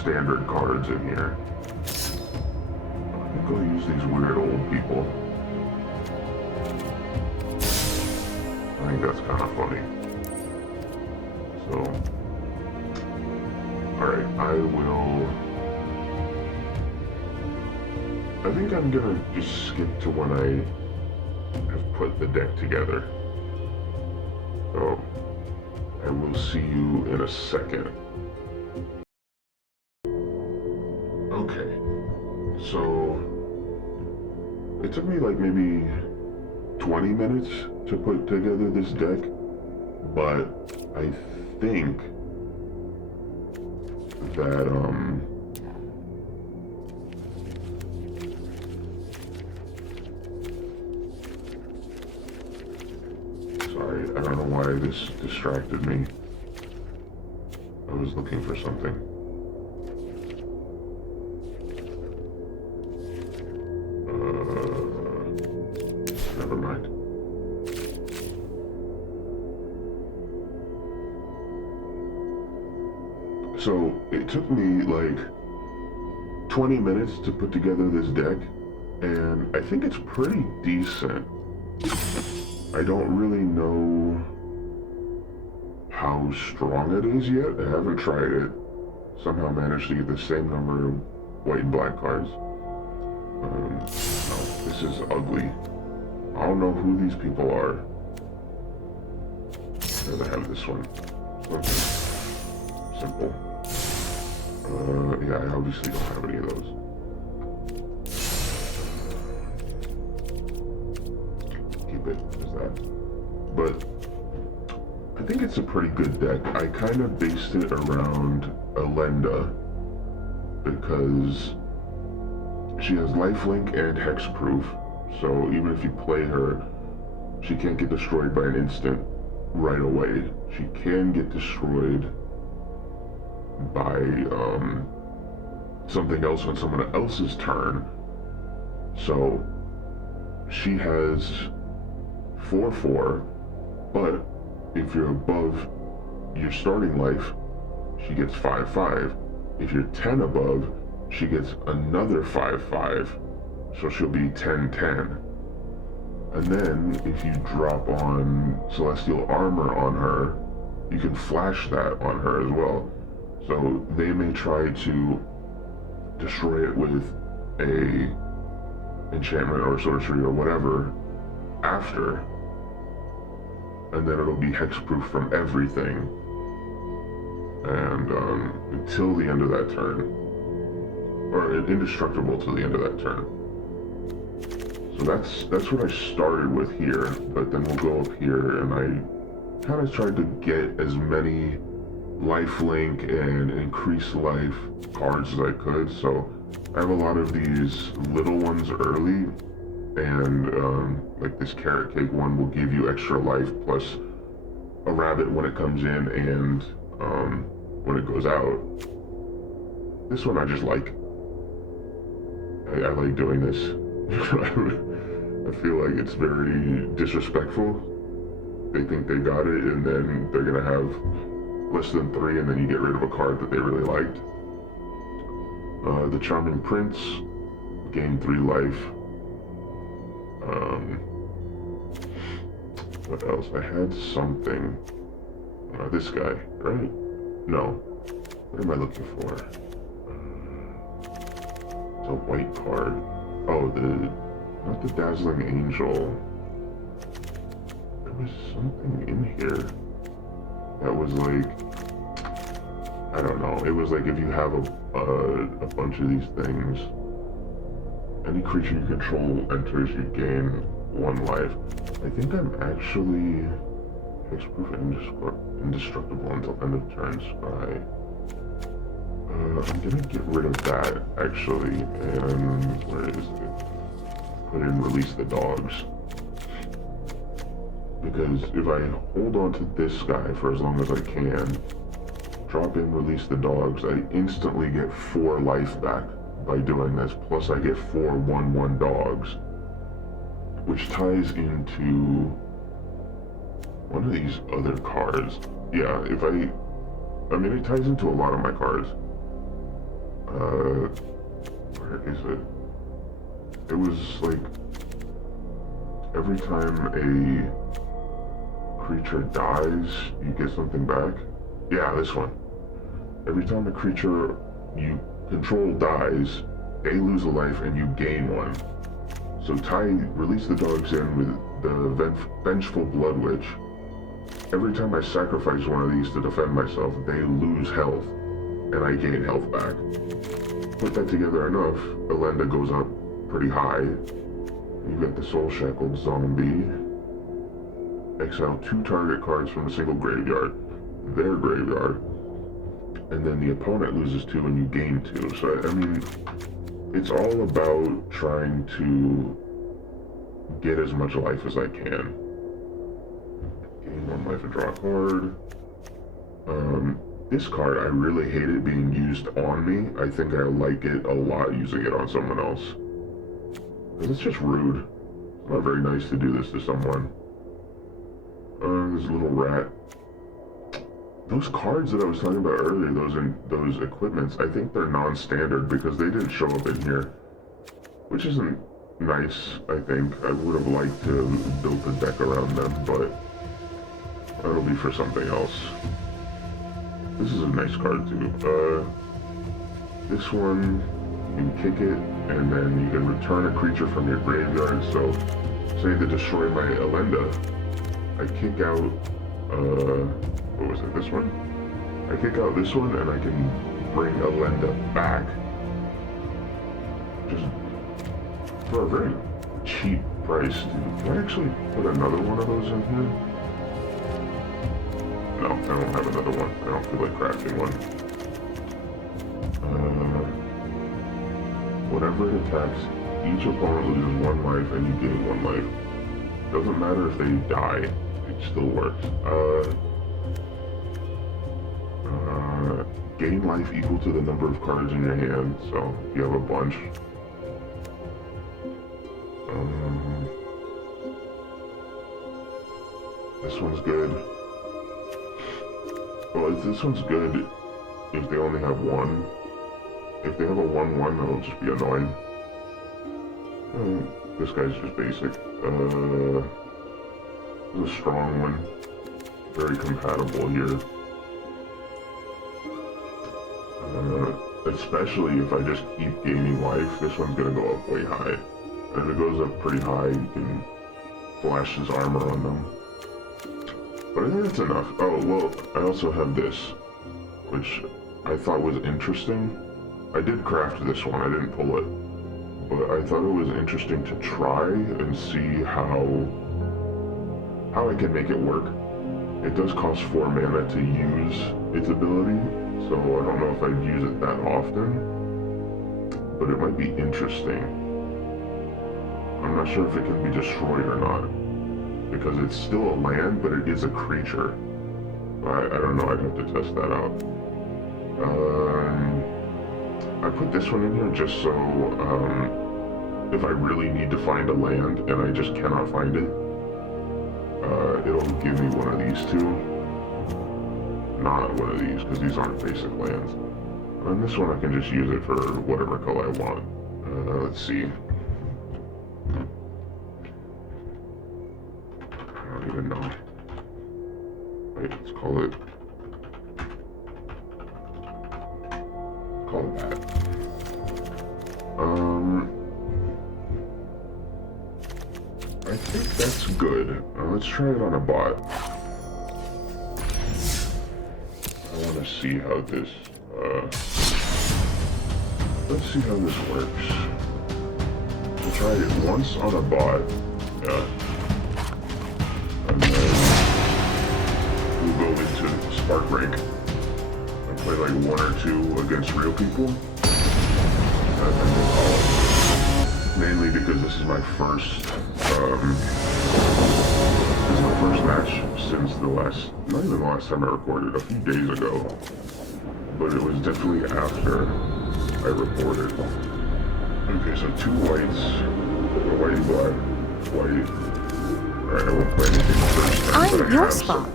standard cards in here. I think I'll use these weird old people. I think that's kind of funny. So, alright, I think I'm gonna just skip to when I have put the deck together. So, I will see you in a second. Okay, so it took me like maybe 20 minutes to put together this deck, but I think that, sorry, I don't know why this distracted me. I was looking for something. So it took me like 20 minutes to put together this deck, and I think it's pretty decent. I don't really know how strong it is yet. I haven't tried it. Somehow managed to get the same number of white and black cards. Oh, this is ugly. I don't know who these people are. I'd have this one. Okay. Simple. Yeah, I obviously don't have any of those. Keep it as that. But I think it's a pretty good deck. I kind of based it around Elenda because she has lifelink and hexproof. So even if you play her, she can't get destroyed by an instant right away. She can get destroyed by something else on someone else's turn. So she has 4/4, but if you're above your starting life, she gets 5/5. If you're 10 above, she gets another 5/5. So she'll be 10/10. And then if you drop on Celestial Armor on her, you can flash that on her as well. So they may try to destroy it with a enchantment or sorcery or whatever after, and then it'll be hexproof from everything, and until the end of that turn, or indestructible till the end of that turn. So that's what I started with here, but then we'll go up here, and I kind of tried to get as many lifelink and increase life cards as I could. So I have a lot of these little ones early, and like this carrot cake one will give you extra life plus a rabbit when it comes in and when it goes out. This one I just like. I like doing this. I feel like it's very disrespectful. They think they got it, and then they're gonna have less than 3, and then you get rid of a card that they really liked. The Charming Prince, gain 3 life. What else? I had something. This guy, right? No. What am I looking for? It's a white card. Oh, not the Dazzling Angel. There was something in here that was like, I don't know. It was like if you have a bunch of these things, any creature you control enters, you gain 1 life. I think I'm actually hexproof and indestructible until end of turn scry. I'm gonna get rid of that actually, and where is it? Put in Release the Dogs. Because if I hold on to this guy for as long as I can, drop in Release the Dogs, I instantly get 4 life back by doing this, plus I get 4 1/1 dogs, which ties into one of these other cards. Yeah, I mean it ties into a lot of my cards. Where is it? It was like every time a creature dies, you get something back. Yeah, this one. Every time a creature you control dies, they lose a life and you gain 1. So Release the Dogs in with the Vengeful Blood Witch. Every time I sacrifice one of these to defend myself, they lose health, and I gain health back. Put that together enough, Elenda goes up pretty high. You got the Soul Shackled Zombie. Exile 2 target cards from a single graveyard, their graveyard, and then the opponent loses 2 and you gain 2. So, I mean, it's all about trying to get as much life as I can. Gain 1 life and draw a card. This card, I really hate it being used on me. I think I like it a lot using it on someone else. Because it's just rude. It's not very nice to do this to someone. This little rat. those cards that I was talking about earlier, those equipments, I think they're non-standard because they didn't show up in here, which isn't nice. I think I would have liked to build the deck around them, but that'll be for something else. This is a nice card too. This one, you can kick it, and then you can return a creature from your graveyard. So, say to destroy my Elenda, I kick out, what was it, this one? I kick out this one, and I can bring Elenda back. Just for a very cheap price, dude. Can I actually put another one of those in here? No, I don't have another one. I don't feel like crafting one. Whenever it attacks, each opponent loses 1 life and you gain 1 life. Doesn't matter if they die, it still works. Gain life equal to the number of cards in your hand, so you have a bunch. This one's good. Well, this one's good if they only have 1. If they have a 1/1, that'll just be annoying. This guy's just basic. This is a strong one. Very compatible here. Especially if I just keep gaining life, this one's gonna go up way high. And if it goes up pretty high, you can flash his armor on them. But I think that's enough. Oh, well, I also have this, which I thought was interesting. I did craft this one, I didn't pull it. But I thought it was interesting to try and see how I can make it work. It does cost 4 mana to use its ability, so I don't know if I'd use it that often. But it might be interesting. I'm not sure if it can be destroyed or not. Because it's still a land, but it is a creature. I don't know, I'd have to test that out. I put this one in here just so, if I really need to find a land and I just cannot find it, it'll give me one of these two. Not one of these, because these aren't basic lands. And this one I can just use it for whatever color I want. Let's see. I don't even know. Wait, let's call it that. I think that's good. Let's try it on a bot. I want to see how this, let's see how this works. We'll try it once on a bot. Yeah. And then we'll go into Spark Rank and play like 1 or 2 against real people. And then we'll call it. Mainly because this is my first, match since the last, not even the last time I recorded, a few days ago. But it was definitely after I recorded. Okay, so 2 whites, white, black, white. Alright, I won't play anything first. I'm your Spark.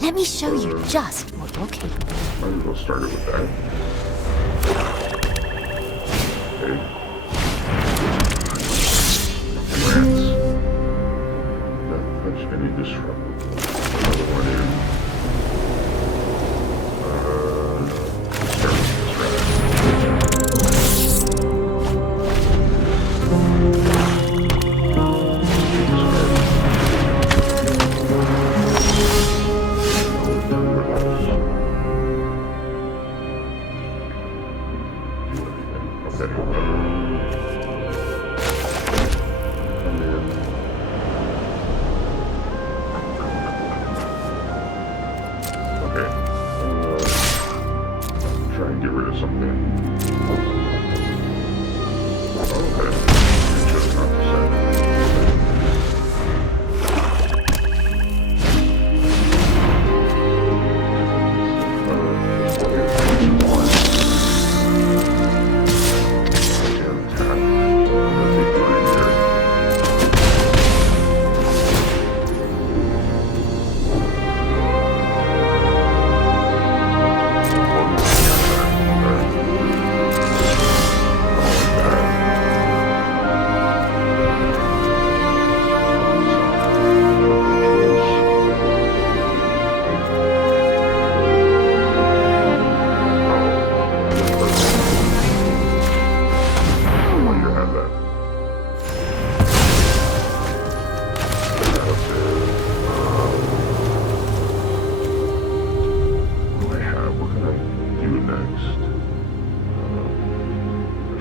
Let me show you just what you're capable of. Might as well start it with that. Okay. Rats. Not touch any disruptive. Another one in. Start with this rat. Try and get rid of something. Okay. Just not the same.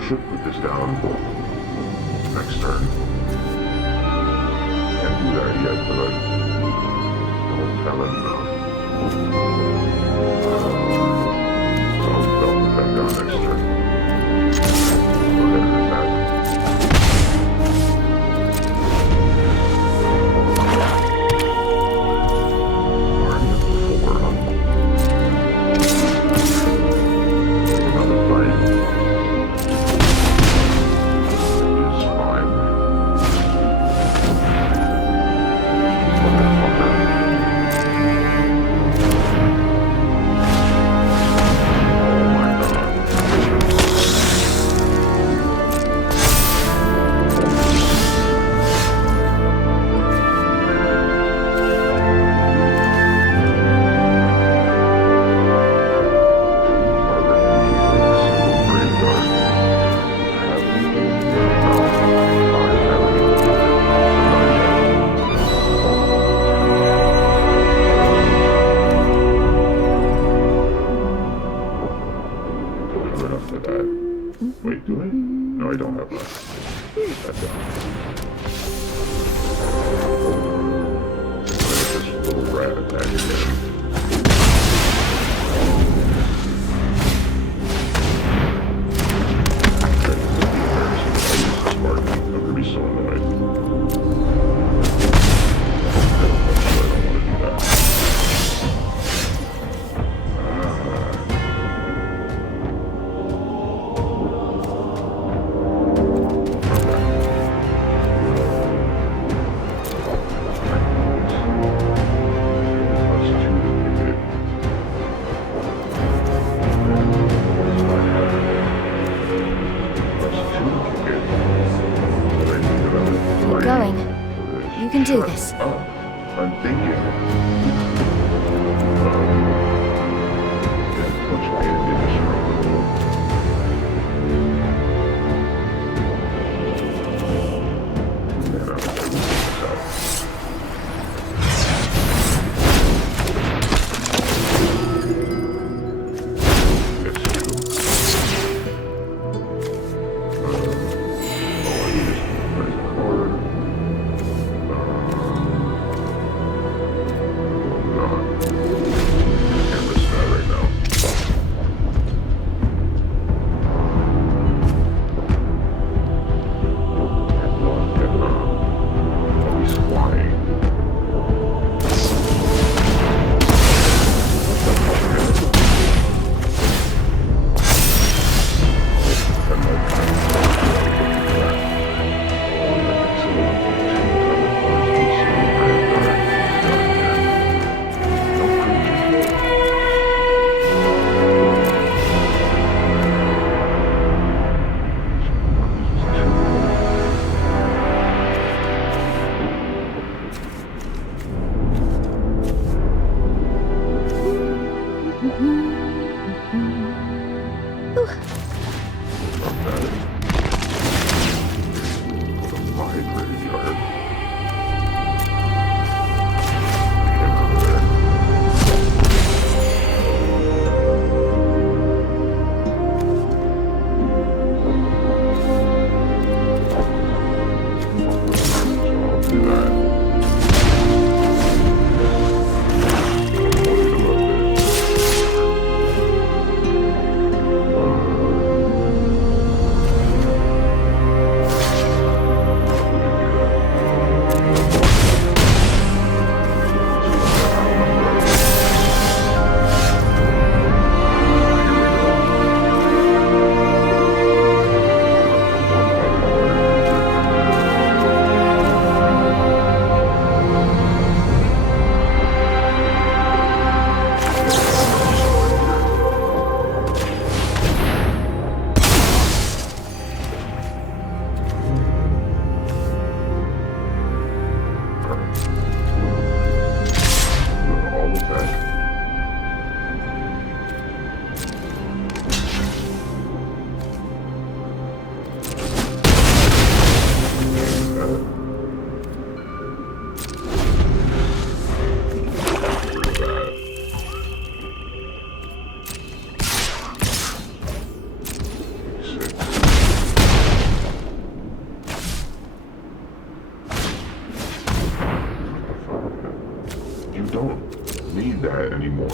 should put this down next turn. Can't do that yet, but I don't have enough. I'll put that down next turn. Go ahead and attack. Already up to 4, huh? Another fight. Is fine. Motherfucker. Oh my god. Wait, do I? No, I don't have that. That's it. This little rat attack again. I'm gonna be so annoyed. I don't want to do that. You're going. You can do this. I'm thinking. Get punch bandage from the man, I'm taking this out. that anymore.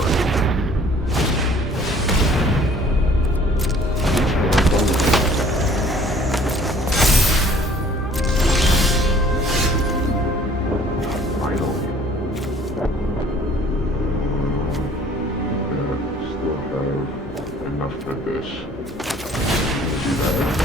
Finally. Yeah, still have enough for this. Do that.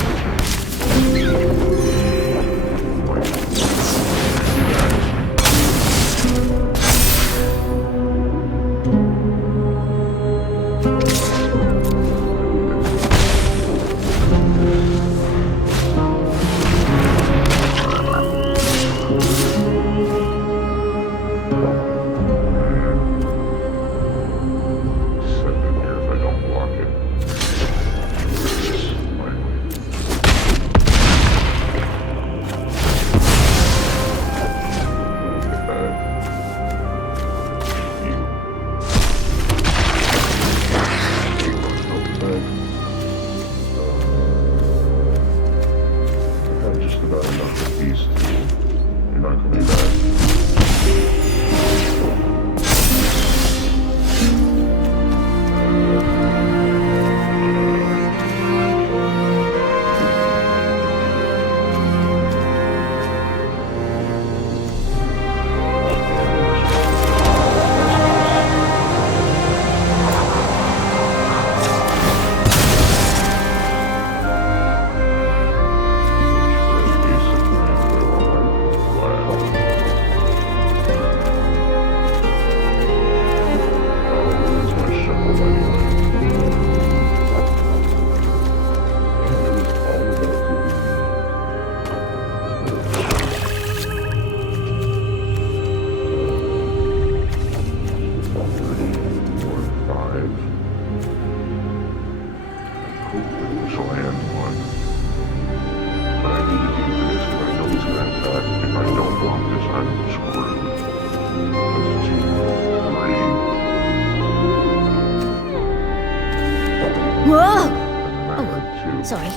Sorry.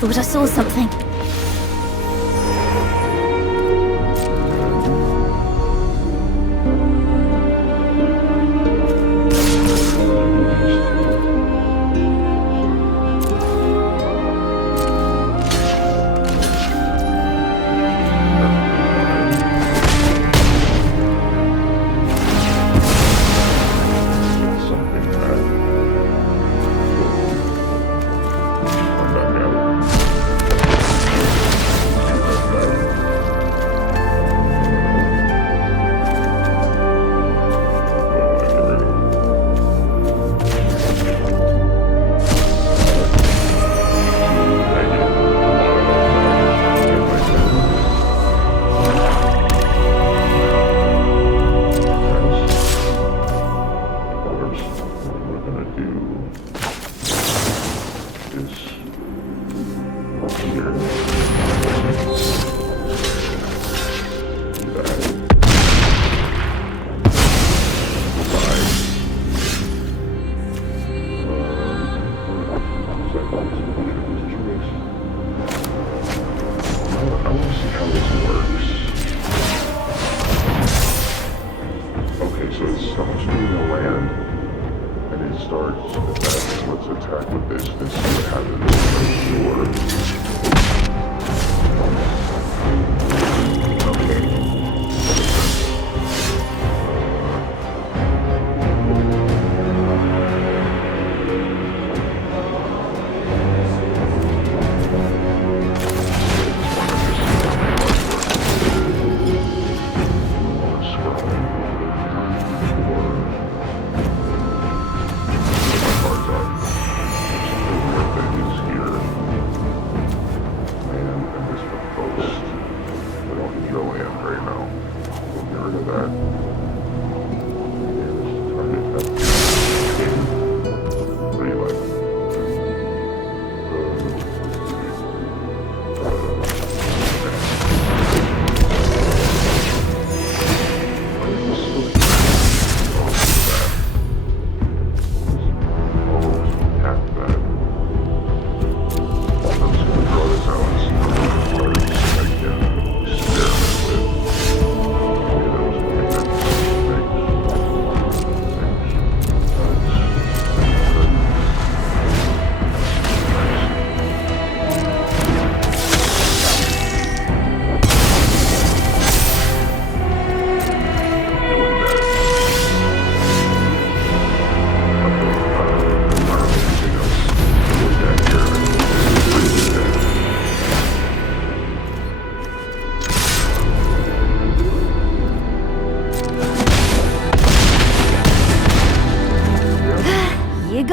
Thought I saw something. Let's attack with this. This is what happens.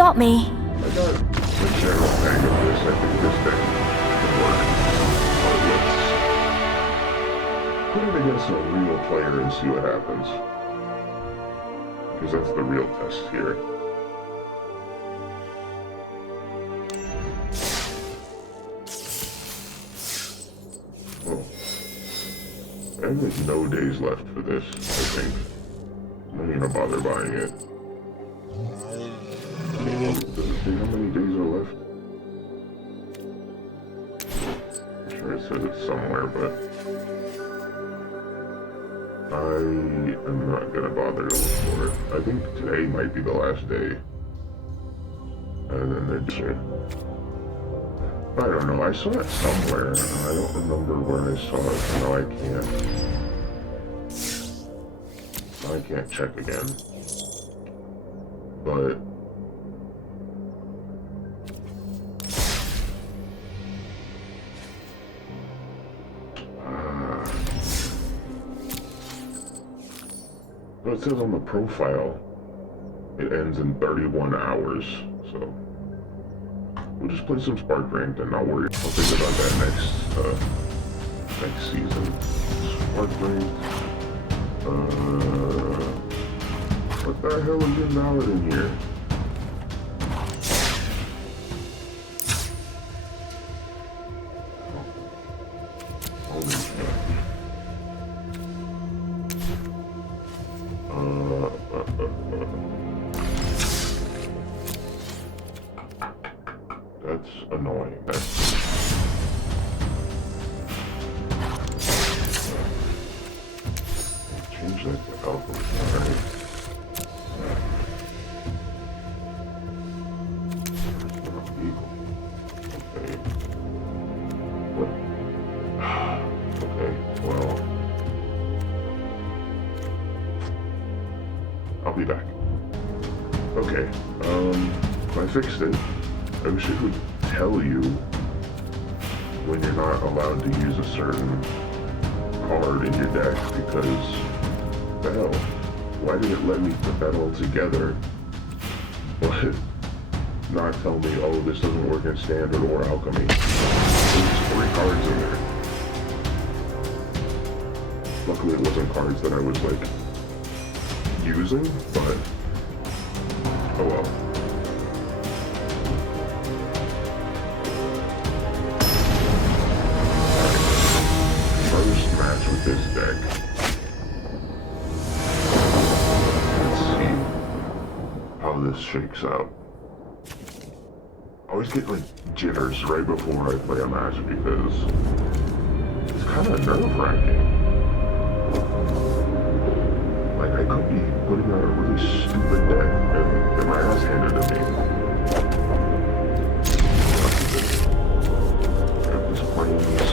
got me. I got the general hang of this. I think this thing can work. Let's put it against a real player and see what happens. Because that's the real test here. Oh. I have like no days left for this, I think. I'm not gonna bother buying it. Does it say how many days are left? I'm sure it says it somewhere, but I am not gonna bother to look for it. I think today might be the last day. And then they're just... I don't know, I saw it somewhere. I don't remember where I saw it. No, I can't check again. But... So it says on the profile, it ends in 31 hours, so... We'll just play some Spark Ranked and not worry. I'll think about that next season. Spark Ranked. What the hell is invalid in here? Holy shit. That's annoying. Change that to alpha. Alright. Okay. What? Okay, well. I'll be back. Okay, I fixed it. I wish it would tell you when you're not allowed to use a certain card in your deck, because the hell, why did it let me put that all together but not tell me, oh, this doesn't work in standard or alchemy? There's 3 cards in there. Luckily it wasn't cards that I was like using, but oh well. First match with this deck. Let's see how this shakes out. I always get like jitters right before I play a match because it's kind of nerve-wracking. Like I could be putting out a really stupid deck and get my ass handed to me. I'm just playing this.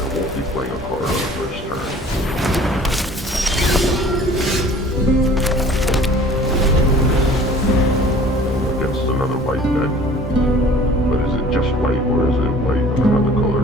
I won't be playing a card on the first turn. Against another white deck. But is it just white or is it white and another color?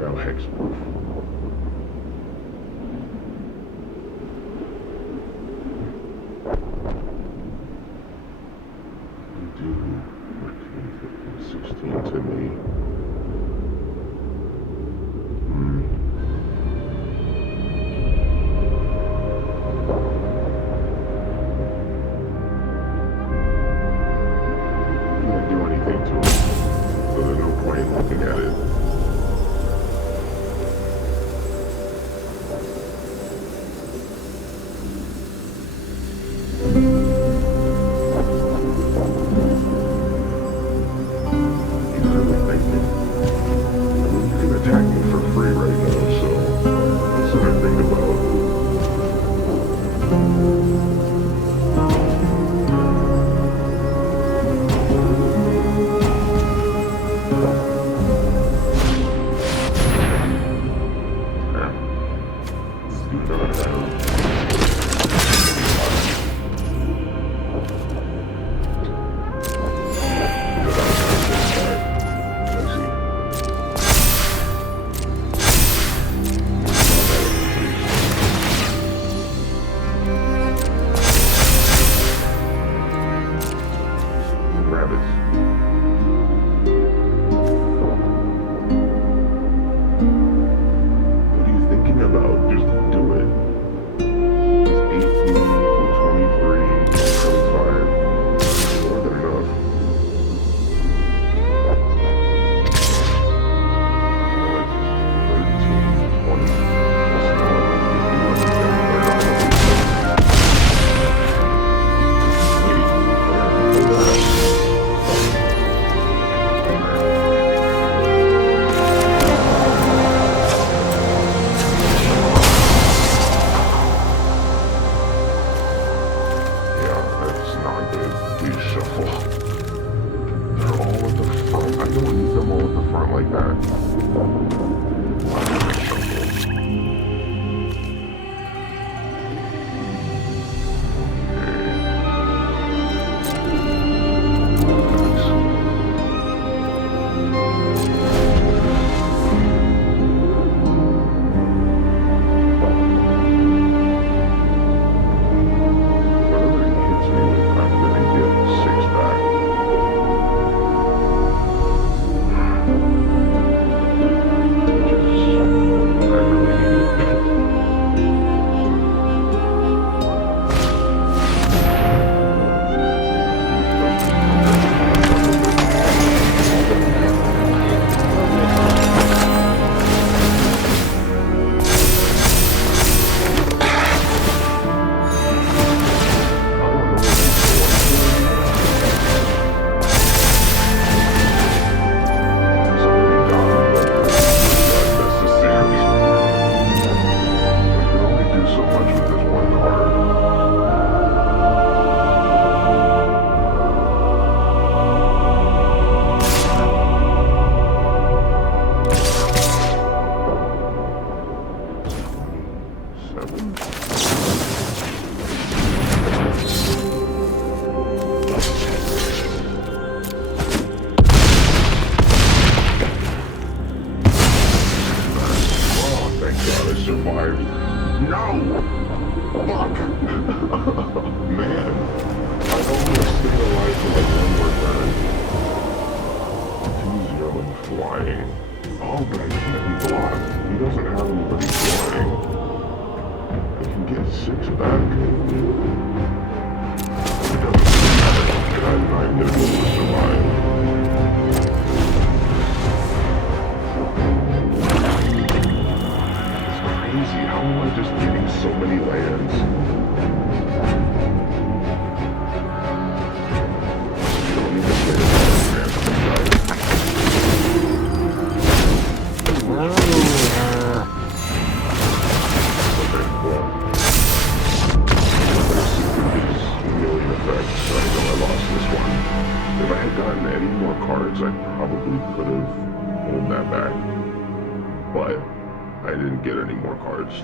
Now hexproof. Do 14, 15, 16 to me. Can't do anything to it, so there's no point in looking at it.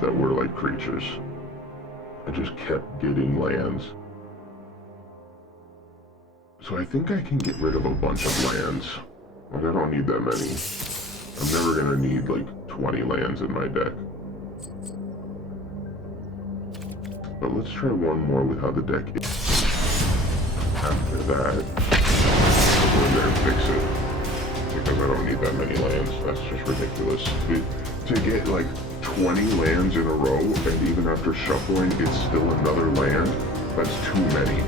That were like creatures. I just kept getting lands. So I think I can get rid of a bunch of lands. Like, I don't need that many. I'm never gonna need like 20 lands in my deck. But let's try one more with how the deck is. After that, I'll go in there and fix it. Because I don't need that many lands. That's just ridiculous. To get like 20 lands in a row, and even after shuffling, it's still another land, that's too many.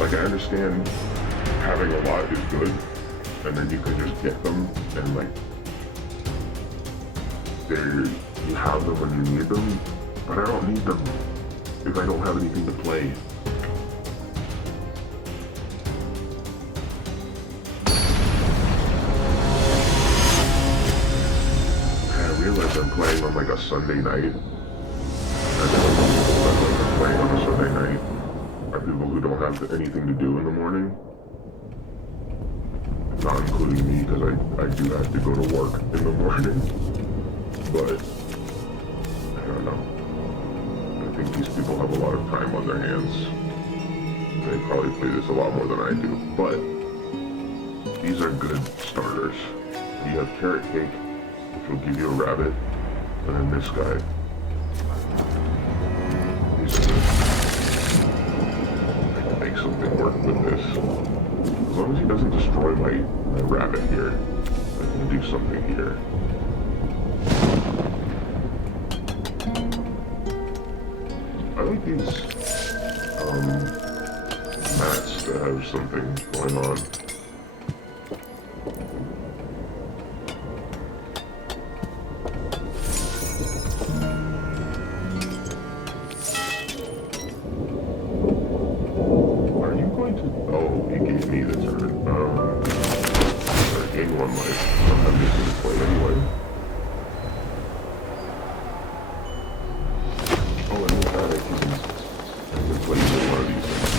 Like, I understand having a lot is good, and then you can just get them, and like, you have them when you need them, but I don't need them if I don't have anything to play. I realize I'm playing on like a Sunday night. I don't know if I'm playing on a Sunday night are people who don't have anything to do in the morning. Not including me, because I do have to go to work in the morning. But, I don't know. I think these people have a lot of time on their hands. They probably play this a lot more than I do. But, these are good starters. You have Carrot Cake, which will give you a rabbit. And then this guy. These are good. I can make something work with this. As long as he doesn't destroy my rabbit here, I can do something here. I like these mats that have something going on. Are you going to... Oh, he gave me the turn. I gained 1 life. I don't have anything to play anyway. Oh, and with that I can play either one of these things.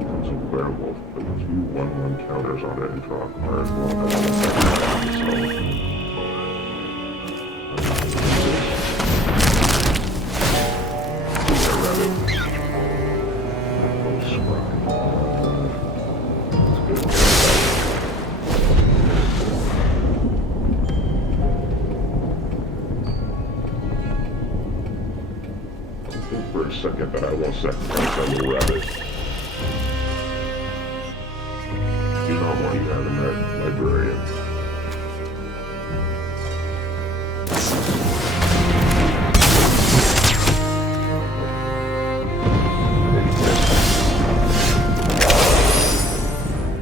Becomes a werewolf, but 2/1/1 counters on it and draw a card. Well, I don't know. For a second that I won't sacrifice that little rabbit. Do not want you having that librarian.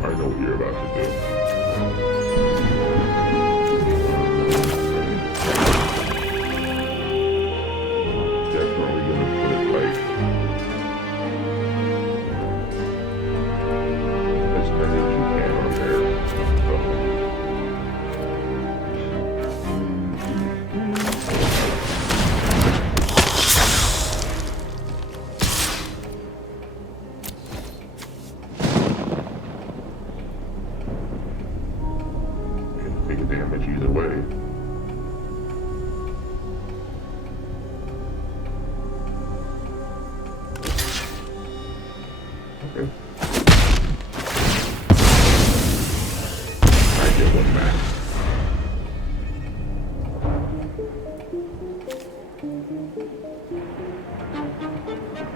I know what you're about to do. Definitely gonna put it like as many as you can on there. Take a damage either way. Okay. I get 1 back.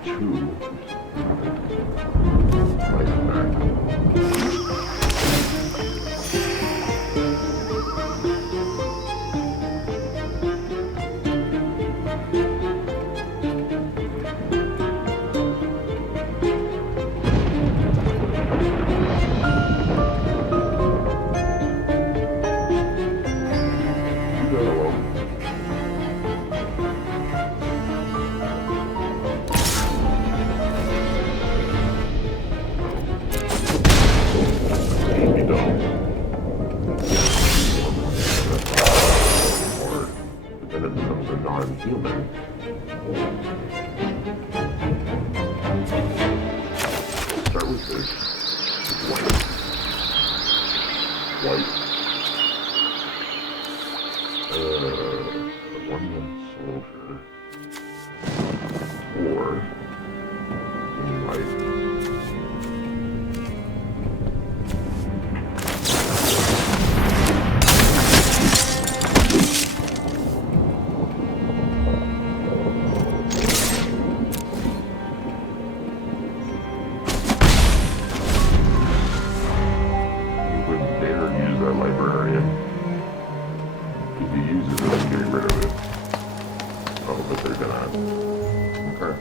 Two. Life back. Then it becomes a non-human. Start with this. White. White. A 1/1 soldier. Or librarian. If he uses it, I'm getting rid of it. Oh, but they're gonna... Okay.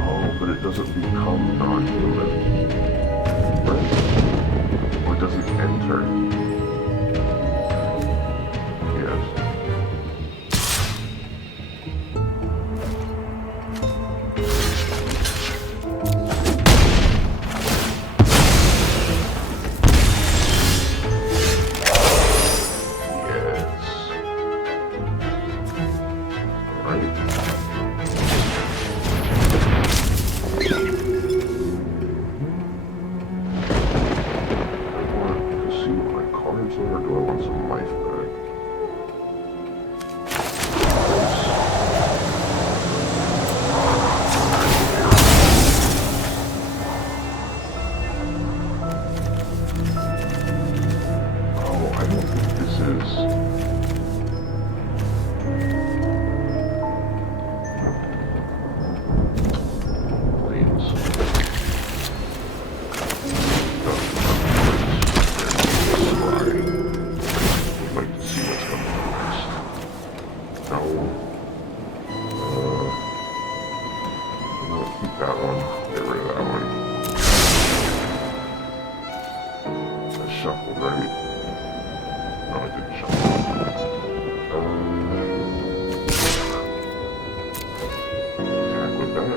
Oh, but it doesn't become non-human. Right? Or does it enter? Yes. That one. Get rid of that one. I shuffled, right? No, I didn't shuffle. Attack with that.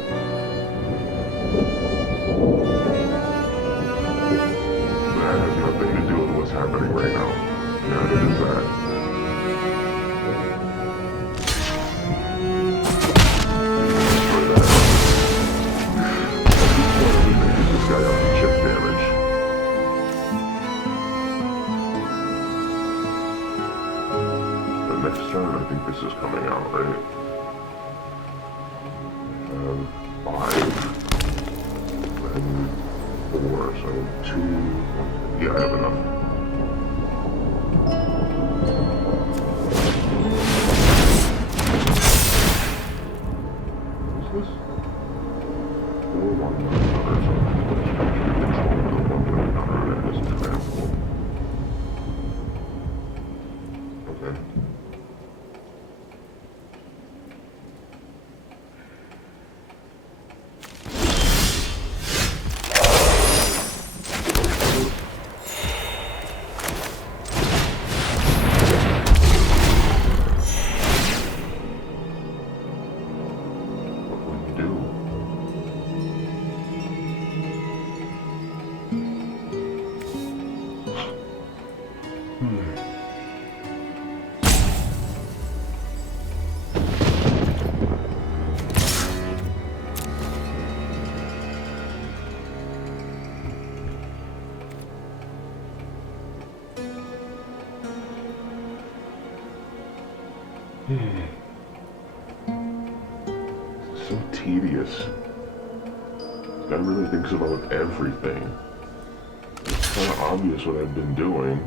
That has nothing to do with what's happening right now. Neither does that. Next turn, I think this is coming out, right? 5, then 4, so 2, 1. Yeah, I have enough. What's this? 4, 1, 1, another, so control the 1 counter that is trample. Okay. So tedious. This guy really thinks about everything. It's kind of obvious what I've been doing.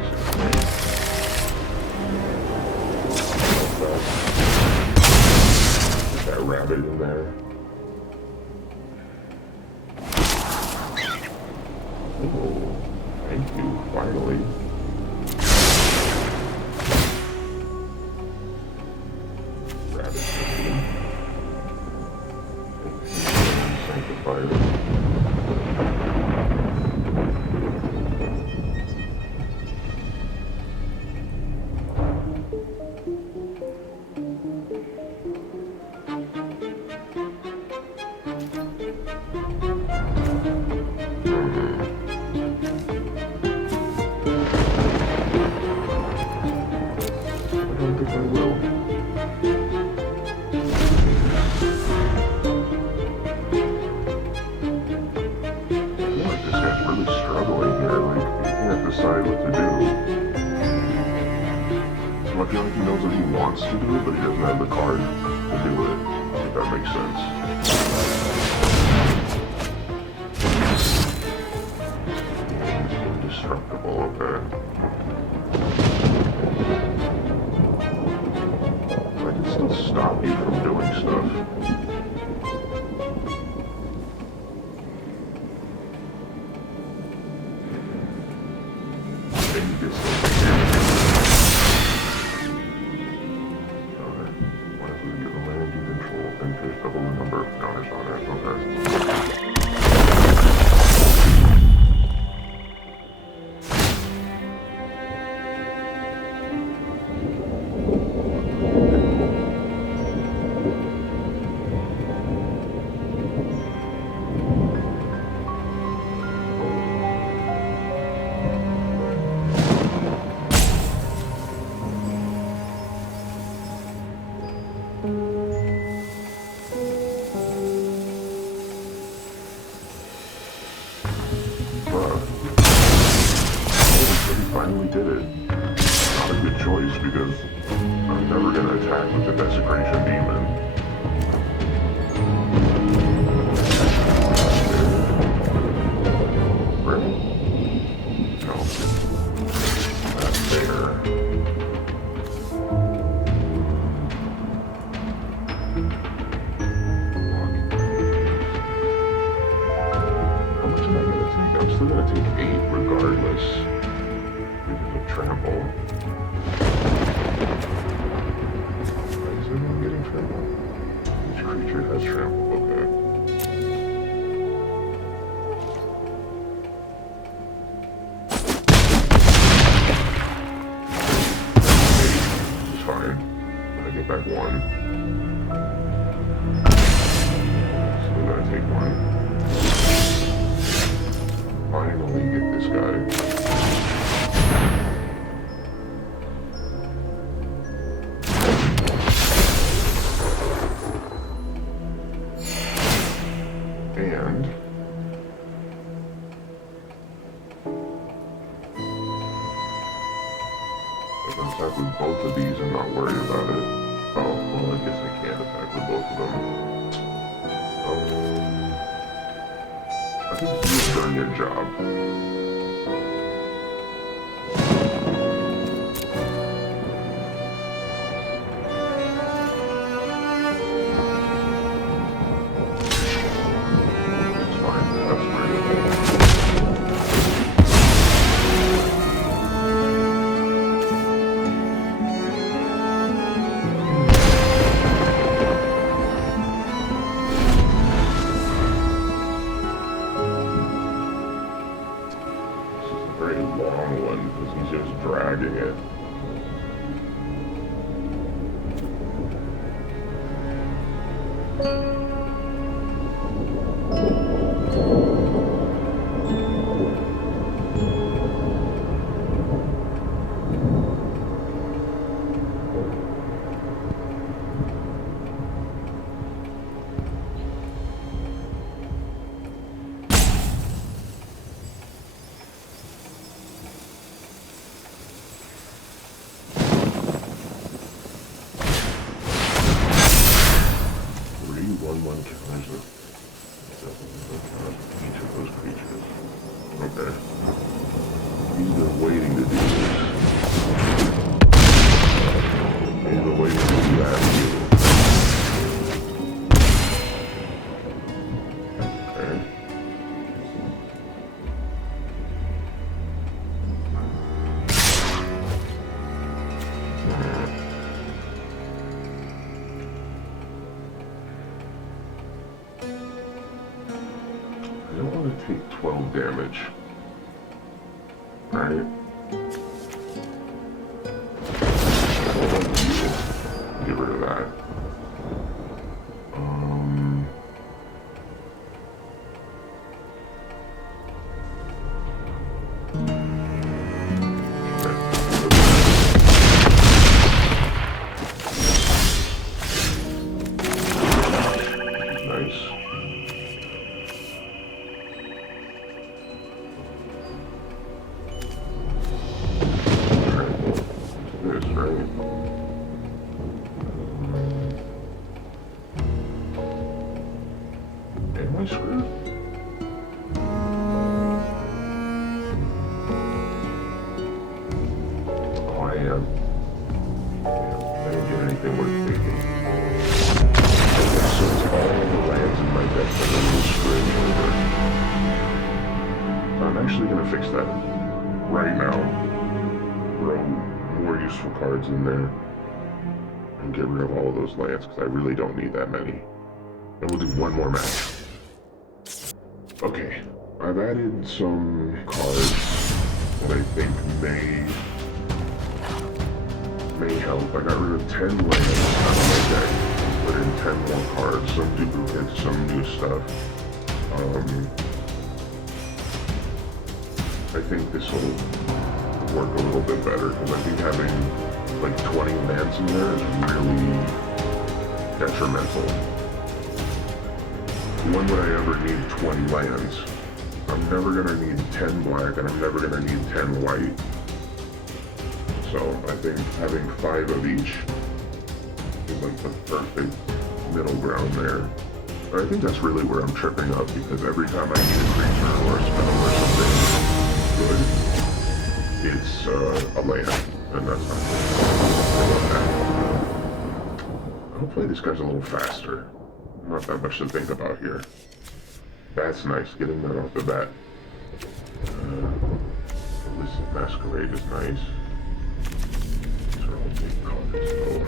basically. Get that rabbit in there. Oh, thank you, finally. Rabbit chicken. Sanctifier. Decide what to do. So I feel like he knows that he wants to do it, but he doesn't have the card to do it. If that makes sense. Indestructible, okay. I can still stop you from doing stuff. Double the number of counters on it. Okay. Finally did it. Not a good choice because I'm never gonna attack with the Desecration Demon. Really? No. That's there. How much am I gonna take? I'm still gonna take 8 regardless. Trample. Why is everyone getting trample? Each creature has trample, okay. It's fine. I get back 1. So I'm gonna take 1. Finally get this guy. And I can attack with both of these and not worry about it. Oh, well, I guess I can attack with both of them. I think you've done your job. Very long one because he's just dragging it. One counters each of those creatures. Okay. He's been waiting to do this. 12 damage. Right? Get rid of that. Nice. This, right? Am I screwed? Oh, I am. I didn't get anything worth taking. Okay, so it's all the lands in my deck that are really screwing over. I'm actually gonna fix that right now. Throw more useful cards in there and get rid of all of those lands because I really don't need that many. And we'll do one more match. Okay, I've added some cards that I think may help. I got rid of 10 lands out of my deck, put in 10 more cards, some duplicates, some new stuff. I think this will work a little bit better because I think having like 20 lands in there is really detrimental. When would I ever need 20 lands? I'm never gonna need 10 black and I'm never gonna need 10 white. So I think having 5 of each is like the perfect middle ground there. But I think that's really where I'm tripping up because every time I need a creature or a spell or something good, it's a land, and that's not good. I love that. Hopefully this guy's a little faster. Not that much to think about here. That's nice, getting that off the bat. Illicit Masquerade is nice. These are all big cards, though.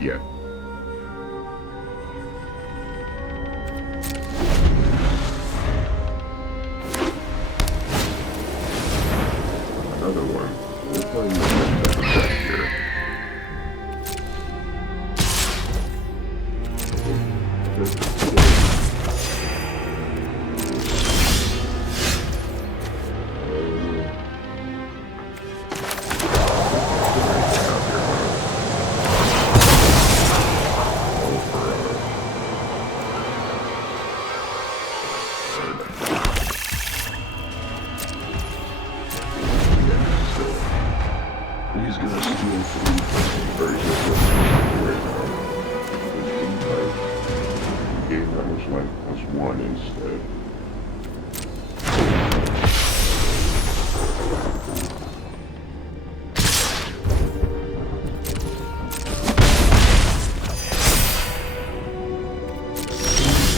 Yet. Another one. We're playing the next deck here. He's gonna steal 3 versions of me right now. Which gave that much life +1 instead.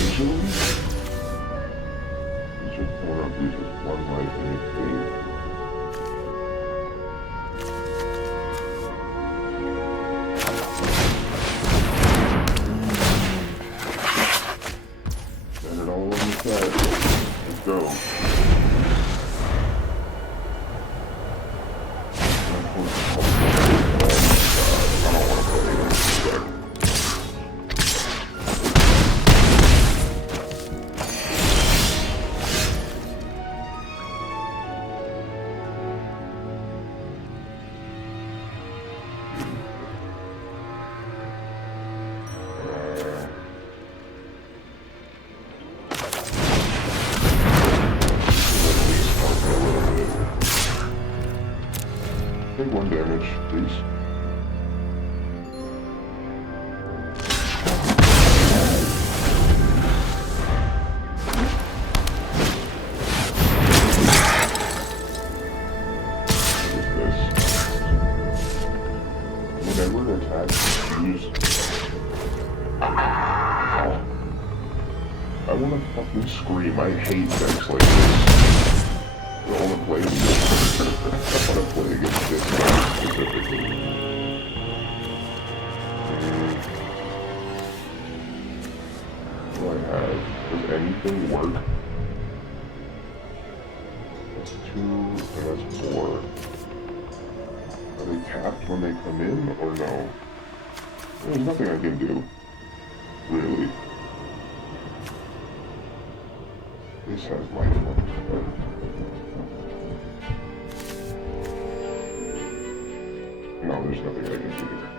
Usually, he's just pulling up loses 1 life in each game. Let's go. Take 1 damage, please. Whenever attacks use... I wanna fucking scream. I hate decks like this. play this. I want to play against this guy specifically. What do I have? Does anything work? That's 2, and that's 4. Are they tapped when they come in, or no? There's nothing I can do. Really. This has life on it. No, there's nothing I can do here.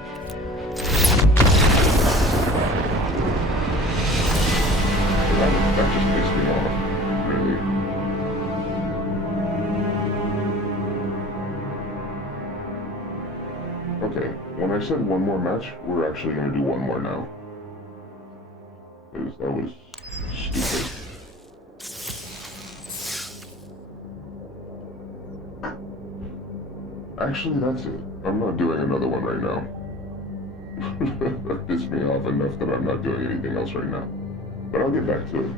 That just pissed me off, really. Okay, when I said one more match, we're actually going to do one more now. Because that was stupid. Actually, that's it. I'm not doing another one right now. That pissed me off enough that I'm not doing anything else right now. But I'll get back to it.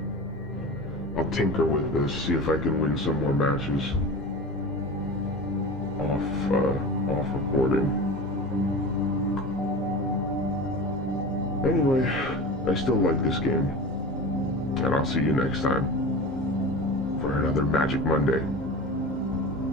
I'll tinker with this, see if I can win some more matches. Off recording. Anyway, I still like this game. And I'll see you next time for another Magic Monday.